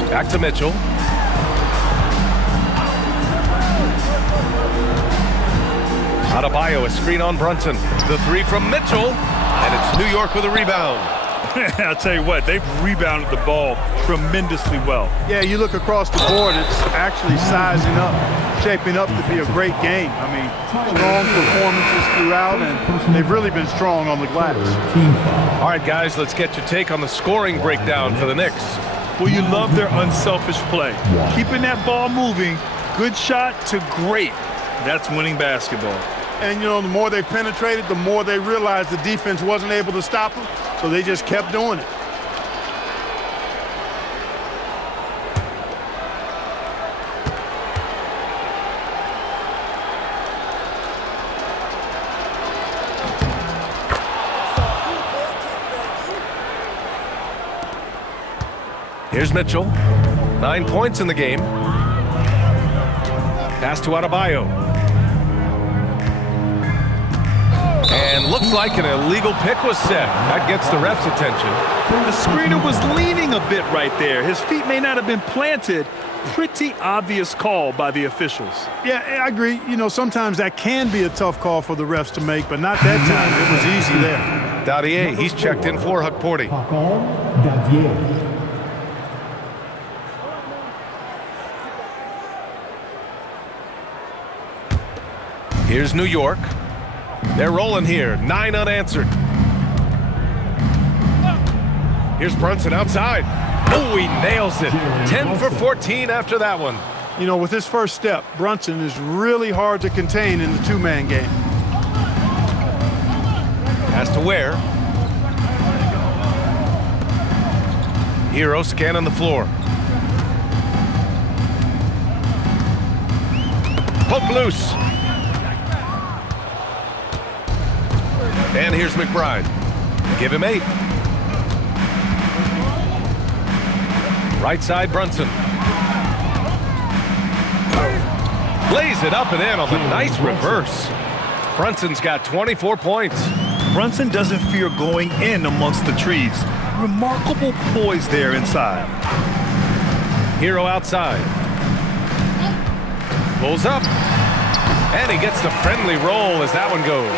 Back to Mitchell. Adebayo, a screen on Brunson. The 3 from Mitchell. And it's New York with a rebound. I'll tell you what, they've rebounded the ball tremendously well. Yeah, you look across the board, it's actually sizing up, shaping up to be a great game. I mean, strong performances throughout, and they've really been strong on the glass. All right, guys, let's get your take on the scoring breakdown for the Knicks. Well, you love their unselfish play. Keeping that ball moving, good shot to great. That's winning basketball. And, you know, the more they penetrated, the more they realized the defense wasn't able to stop them, so they just kept doing it. Here's Mitchell. 9 points in the game. Pass to Adebayo. And looks like an illegal pick was set. That gets the ref's attention. The screener was leaning a bit right there. His feet may not have been planted. Pretty obvious call by the officials. Yeah, I agree. You know, sometimes that can be a tough call for the refs to make, but not that time. It was easy there. Dadier, he's checked in for Hukporti. Here's New York. They're rolling here. 9 unanswered. Here's Brunson outside. Oh, he nails it. 10 for 14 after that one. You know, with his first step, Brunson is really hard to contain in the two-man game. Pass to Ware. Hero scanning the floor. Poke loose. And here's McBride. Give him 8. Right side, Brunson. Lays it up and in on the nice reverse. Brunson's got 24 points. Brunson doesn't fear going in amongst the trees. Remarkable poise there inside. Hero outside. Pulls up. And he gets the friendly roll as that one goes.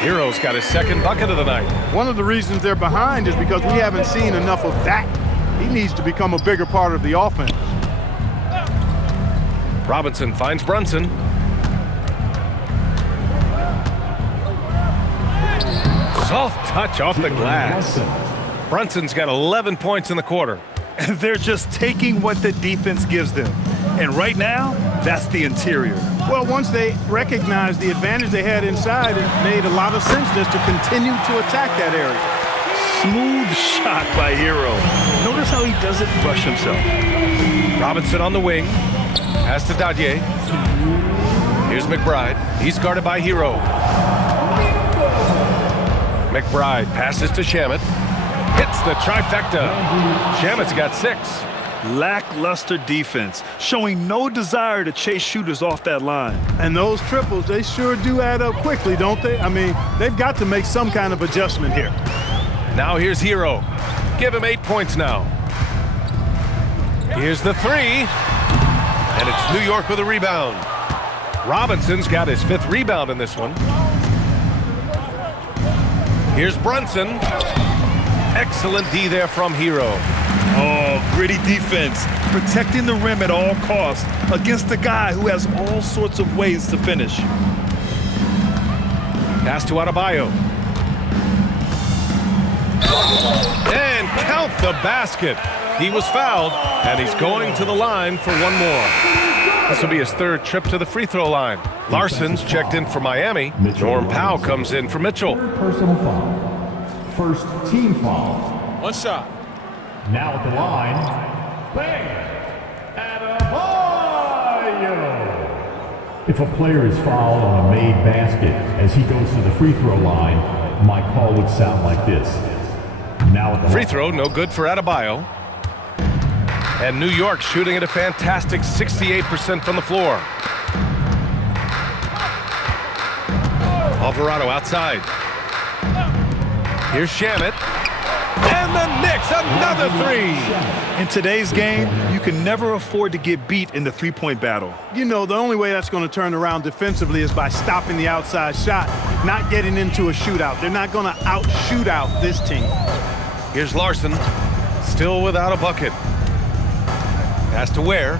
Hero's got his second bucket of the night. One of the reasons they're behind is because we haven't seen enough of that. He needs to become a bigger part of the offense. Robinson finds Brunson. Soft touch off the glass. Brunson's got 11 points in the quarter. They're just taking what the defense gives them. And right now, that's the interior. Well, once they recognized the advantage they had inside, it made a lot of sense just to continue to attack that area. Smooth shot by Hero. Notice how he doesn't rush himself. Robinson on the wing. Pass to Dadier. Here's McBride. He's guarded by Hero. McBride passes to Shamet. Hits the trifecta. Shamet's got 6. Lackluster defense, showing no desire to chase shooters off that line. And those triples, they sure do add up quickly, don't they? I mean, they've got to make some kind of adjustment here. Now here's Hero. Give him 8 points now. Here's the 3. And it's New York with a rebound. Robinson's got his 5th rebound in this one. Here's Brunson. Excellent D there from Hero. Oh, gritty defense, protecting the rim at all costs against a guy who has all sorts of ways to finish. Pass to Adebayo. And count the basket. He was fouled, and he's going to the line for one more. This will be his 3rd trip to the free throw line. Larson's checked in for Miami. Norm Powell comes in for Mitchell. Personal foul. First team foul. One shot. Now at the line, bang! Adebayo! If a player is fouled on a made basket as he goes to the free throw line, my call would sound like this. Now at the free throw, no good for Adebayo. And New York shooting at a fantastic 68% from the floor. Alvarado outside. Here's Shamet. And the Knicks, another 3. In today's game, you can never afford to get beat in the three-point battle. You know, the only way that's going to turn around defensively is by stopping the outside shot, not getting into a shootout. They're not going to out-shoot out this team. Here's Larson, still without a bucket. Pass to Ware.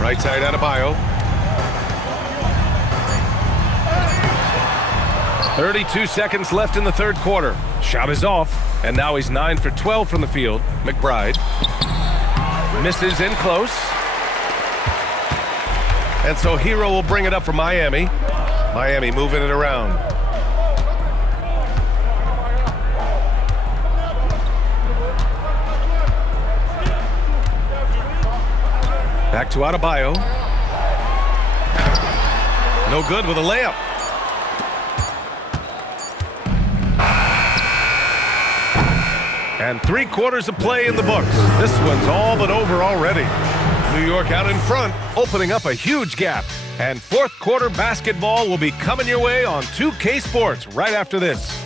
Right side Adebayo. 32 seconds left in the third quarter. Shot is off, and now he's 9 for 12 from the field. McBride misses in close. And so Hero will bring it up for Miami. Miami moving it around. Back to Adebayo. No good with a layup. And 3 quarters of play in the books. This one's all but over already. New York out in front, opening up a huge gap. And fourth quarter basketball will be coming your way on 2K Sports right after this.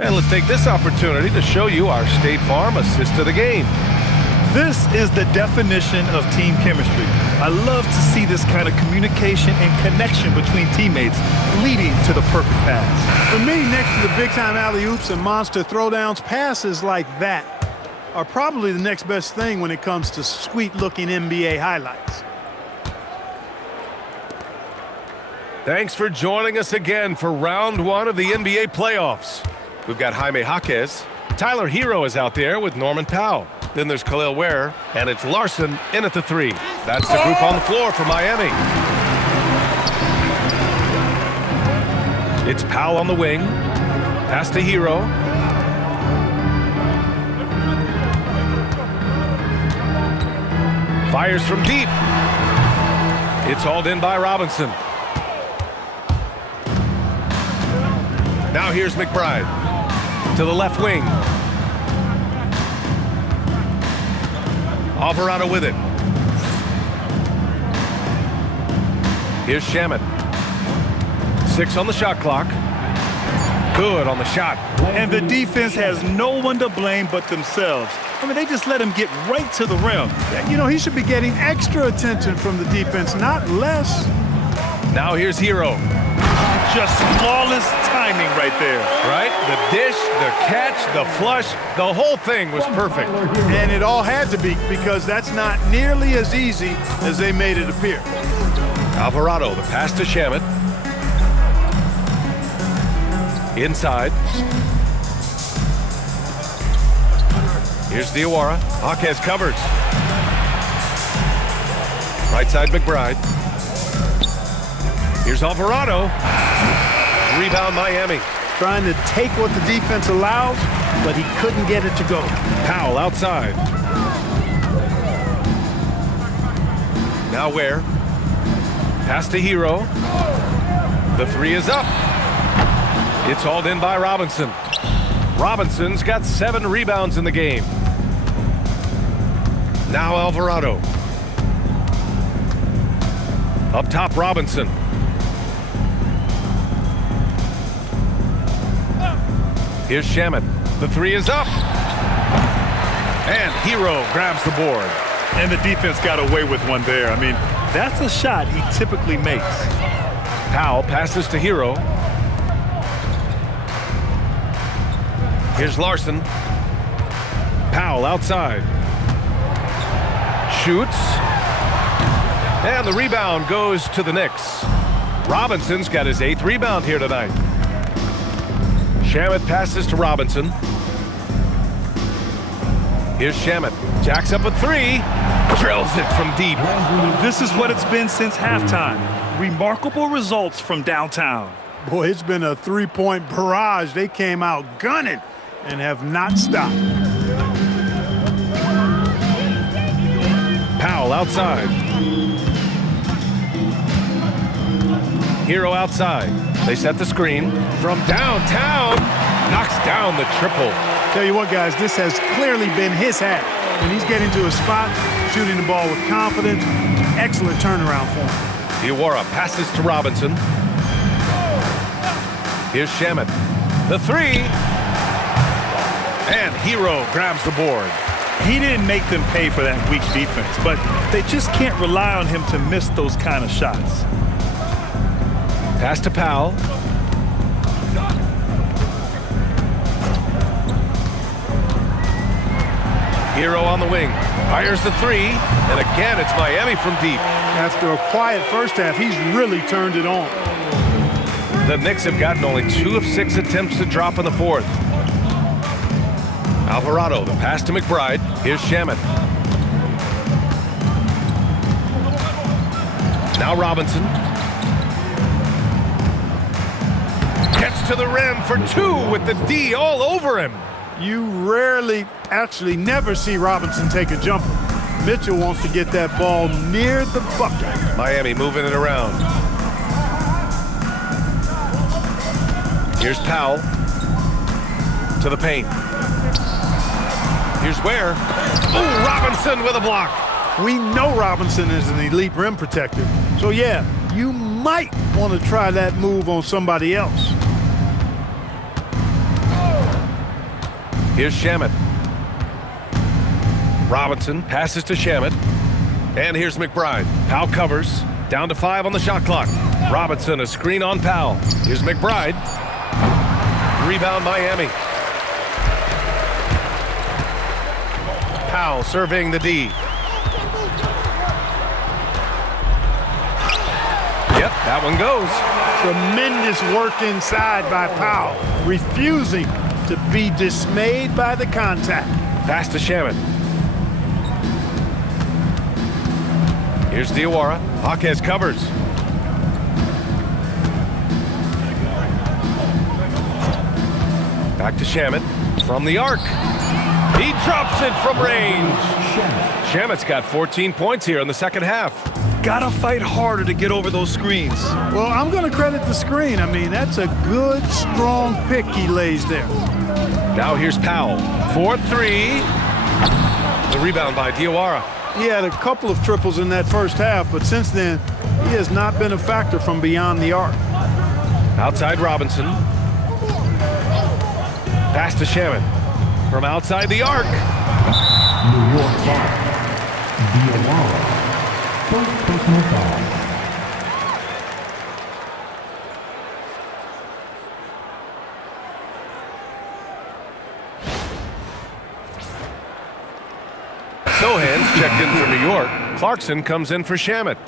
And let's take this opportunity to show you our State Farm assist of the game. This is the definition of team chemistry. I love to see this kind of communication and connection between teammates leading to the perfect pass. For me, next to the big-time alley-oops and monster throwdowns, passes like that are probably the next best thing when it comes to sweet-looking NBA highlights. Thanks for joining us again for round 1 of the NBA playoffs. We've got Jaime Jaquez. Tyler Hero is out there with Norman Powell. Then there's Khalil Ware, and it's Larson in at the 3. That's the group on the floor for Miami. It's Powell on the wing. Pass to Hero. Fires from deep. It's hauled in by Robinson. Now here's McBride. To the left wing. Alvarado with it. Here's Shamet. 6 on the shot clock. Good on the shot. And the defense has no one to blame but themselves. I mean, they just let him get right to the rim. You know, he should be getting extra attention from the defense, not less. Now here's Hero. Just flawless timing right there. Right? The dish, the catch, the flush, the whole thing was perfect. And it all had to be, because that's not nearly as easy as they made it appear. Alvarado, the pass to Shamet. Inside. Here's Diawara. Jaquez covers. Right side McBride. Here's Alvarado. Rebound Miami. Trying to take what the defense allows, but he couldn't get it to go. Powell outside. Now Ware. Pass to Hero. The 3 is up. It's hauled in by Robinson. Robinson's got 7 rebounds in the game. Now Alvarado. Up top, Robinson. Here's Shamet. The 3 is up. And Hero grabs the board. And the defense got away with one there. I mean, that's a shot he typically makes. Powell passes to Hero. Here's Larson. Powell outside. Shoots. And the rebound goes to the Knicks. Robinson's got his 8th rebound here tonight. Shamet passes to Robinson. Here's Shamet. Jacks up a 3. Drills it from deep. This is what it's been since halftime. Remarkable results from downtown. Boy, it's been a three-point barrage. They came out gunning and have not stopped. Powell outside. Hero outside. They set the screen from downtown. Knocks down the triple. Tell you what, guys, this has clearly been his half. When he's getting to a spot, shooting the ball with confidence, excellent turnaround for him. Diawara passes to Robinson. Here's Shamet. The three. And Hero grabs the board. He didn't make them pay for that weak defense, but they just can't rely on him to miss those kind of shots. Pass to Powell. Hero on the wing. Fires the three. And again, it's Miami from deep. After a quiet first half, he's really turned it on. The Knicks have gotten only 2 of 6 attempts to drop in the fourth. Alvarado, the pass to McBride. Here's Shamet. Now Robinson. Gets to the rim for 2 with the D all over him. You rarely, actually never see Robinson take a jumper. Mitchell wants to get that ball near the bucket. Miami moving it around. Here's Powell to the paint. Here's Ware. Oh, Robinson with a block. We know Robinson is an elite rim protector. So, yeah, you might want to try that move on somebody else. Here's Shamet. Robinson passes to Shamet. And here's McBride. Powell covers. Down to 5 on the shot clock. Robinson, a screen on Powell. Here's McBride. Rebound Miami. Powell surveying the D. Yep, that one goes. Tremendous work inside by Powell, refusing to be dismayed by the contact. Pass to Shamet. Here's Diawara. Jaquez covers. Back to Shamet from the arc. He drops it from range. Shamet's got 14 points here in the second half. Gotta fight harder to get over those screens. Well, I'm going to credit the screen. I mean, that's a good, strong pick he lays there. Now here's Powell. 4-3. The rebound by Diawara. He had a couple of triples in that first half, but since then, he has not been a factor from beyond the arc. Outside Robinson. Pass to Shamet. From outside the arc. New York foul. Diawara. First personal foul. Sohan's checked in for New York. Clarkson comes in for Shamet.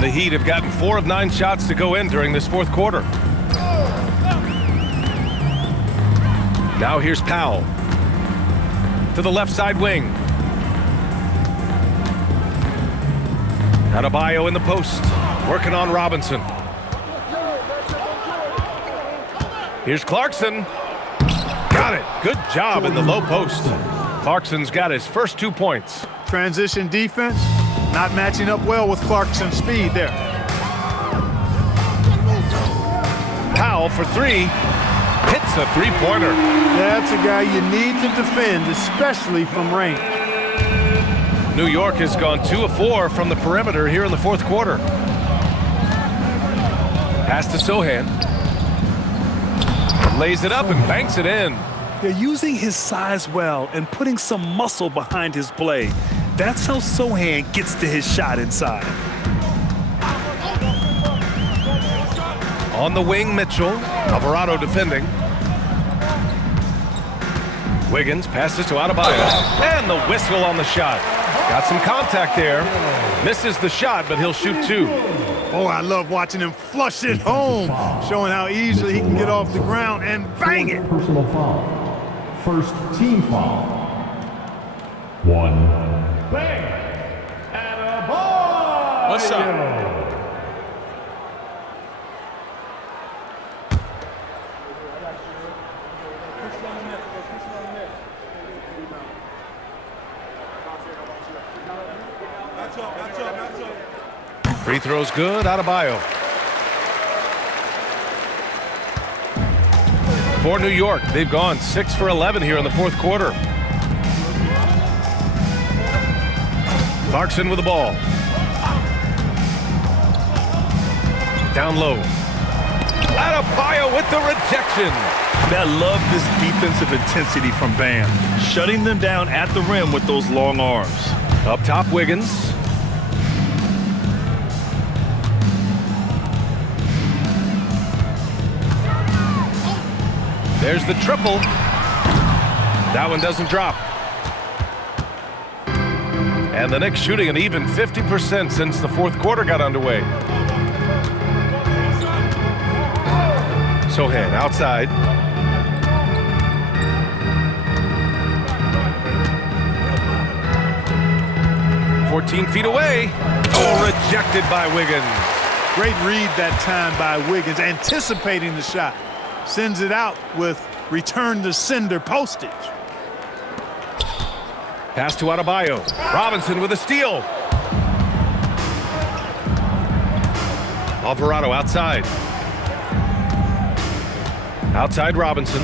The Heat have gotten 4 of 9 shots to go in during this fourth quarter. Now here's Powell. To the left side wing. Adebayo in the post. Working on Robinson. Here's Clarkson. Got it. Good job in the low post. Clarkson's got his first 2 points. Transition defense, not matching up well with Clarkson's speed there. Powell for 3. Hits a three-pointer. That's a guy you need to defend, especially from range. New York has gone 2 of 4 from the perimeter here in the fourth quarter. Pass to Sohan. Lays it up and banks it in. They're using his size well and putting some muscle behind his play. That's how Sohan gets to his shot inside. On the wing, Mitchell. Alvarado defending. Wiggins passes to Adebayo. And the whistle on the shot. Got some contact there. Misses the shot, but he'll shoot 2. Oh, I love watching him flush it home, showing how easily he can get off the ground and bang it. Personal foul. First team foul. 1. Bang! Attaboy! What's up? Free throw's good. Adebayo. For New York, they've gone 6 for 11 here in the fourth quarter. Clarkson with the ball. Down low. Adebayo with the rejection. I love this defensive intensity from Bam, shutting them down at the rim with those long arms. Up top, Wiggins. There's the triple. That one doesn't drop. And the Knicks shooting an even 50% since the fourth quarter got underway. Sohan outside. "14 feet away." Oh, rejected by Wiggins. Great read that time by Wiggins, anticipating the shot. Sends it out with return to sender postage. Pass to Adebayo. Robinson with a steal. Alvarado outside. Outside Robinson.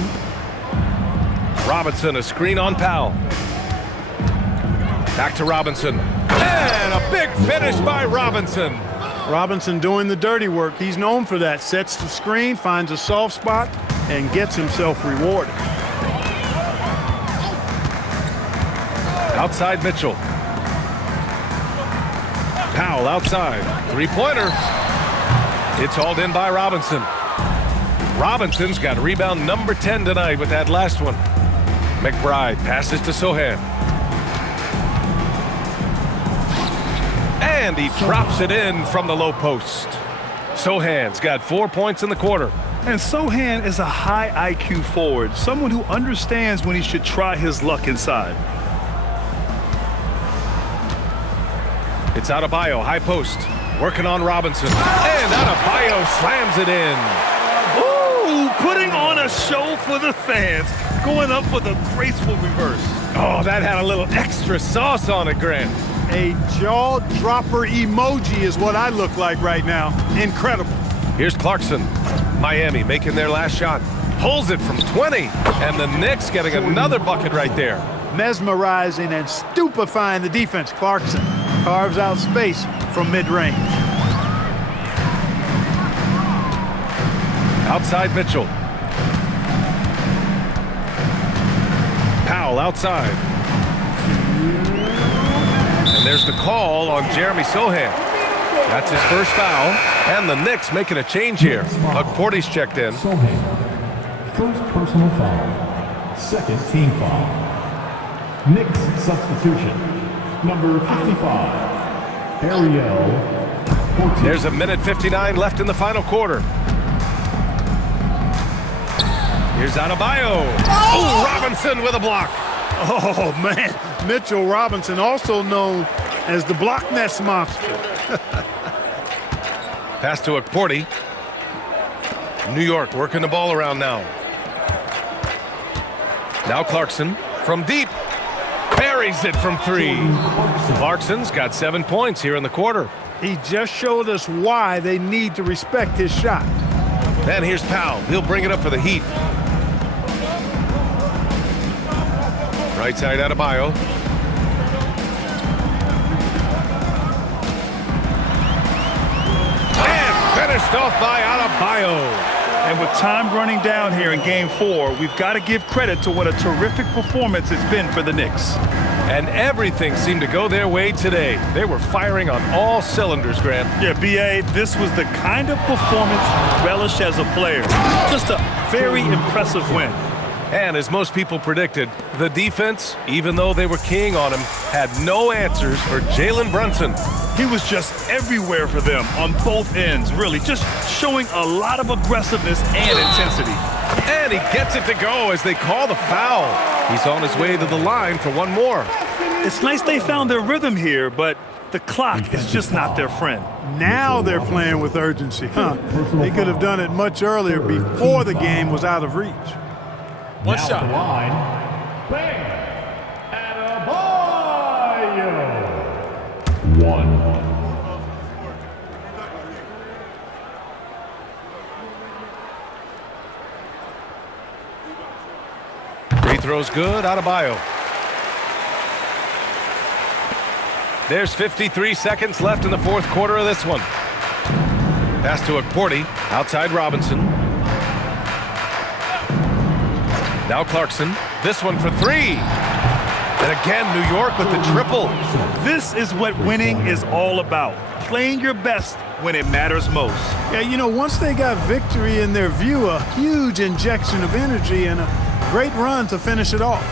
Robinson, a screen on Powell. Back to Robinson. And a big finish by Robinson. Robinson doing the dirty work. He's known for that. Sets the screen, finds a soft spot, and gets himself rewarded. Outside Mitchell. Powell outside. Three-pointer. It's hauled in by Robinson. Robinson's got rebound number 10 tonight with that last one. McBride passes to Sohan. And he drops it in from the low post. Sohan's got 4 points in the quarter. And Sohan is a high IQ forward, someone who understands when he should try his luck inside. It's Adebayo, high post, working on Robinson. And Adebayo slams it in. Ooh, putting on a show for the fans, going up with a graceful reverse. Oh, that had a little extra sauce on it, Grant. A jaw-dropper emoji is what I look like right now. Incredible. Here's Clarkson. Miami making their last shot. Pulls it from 20. And the Knicks getting another bucket right there. Mesmerizing and stupefying the defense. Clarkson carves out space from mid-range. Outside Mitchell. Powell outside. And there's the call on Jeremy Sohan. That's his first foul. And the Knicks making a change here. Porty's checked in. Sohan. First personal foul. Second team foul. Knicks substitution. Number 55. Ariel. There's a minute 59 left in the final quarter. Here's Adebayo. Oh, Robinson with a block. Oh, man. Mitchell Robinson, also known as the block nest monster. Pass to Porty. New York working the ball around now. Now Clarkson from deep. Buries it from three. Clarkson's got 7 points here in the quarter. He just showed us why they need to respect his shot. And here's Powell. He'll bring it up for the Heat. Right side Adebayo. And finished off by Adebayo. And with time running down here in Game 4, we've got to give credit to what a terrific performance it's been for the Knicks. And everything seemed to go their way today. They were firing on all cylinders, Grant. Yeah, B.A., this was the kind of performance relished as a player. Just a very impressive win. And as most people predicted, the defense, even though they were keying on him, had no answers for Jalen Brunson. He was just everywhere for them on both ends, really, just showing a lot of aggressiveness and intensity. And he gets it to go as they call the foul. He's on his way to the line for one more. It's nice they found their rhythm here, but the clock is just not their friend. Now they're playing with urgency, huh? They could have done it much earlier before the game was out of reach. One shot. Line. Bang. Adebayo. One. Free throw's good. Adebayo. There's 53 seconds left in the fourth quarter of this one. Pass to Akporti. Outside Robinson. Now Clarkson. This one for three. And again, New York with the triple. This is what winning is all about. Playing your best when it matters most. Yeah, you know, once they got victory in their view, a huge injection of energy and a great run to finish it off.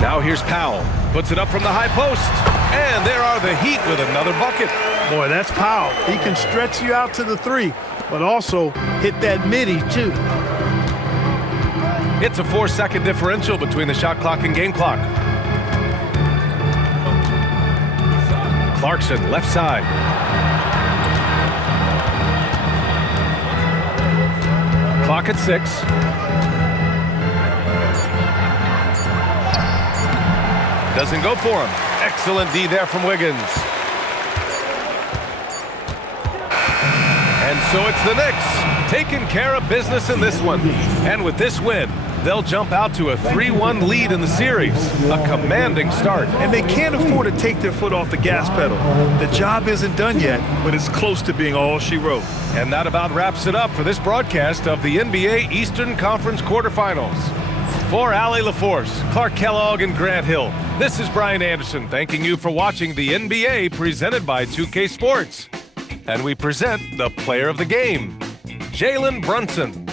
Now here's Powell. Puts it up from the high post. And there are the Heat with another bucket. Boy, that's Powell. He can stretch you out to the three, but also hit that midi, too. It's a 4-second differential between the shot clock and game clock. Clarkson, left side. Clock at 6. Doesn't go for him. Excellent D there from Wiggins. And so it's the Knicks taking care of business in this one. And with this win, they'll jump out to a 3-1 lead in the series. A commanding start. And they can't afford to take their foot off the gas pedal. The job isn't done yet, but it's close to being all she wrote. And that about wraps it up for this broadcast of the NBA Eastern Conference Quarterfinals. For Allie LaForce, Clark Kellogg, and Grant Hill, this is Brian Anderson thanking you for watching the NBA presented by 2K Sports. And we present the player of the game, Jalen Brunson.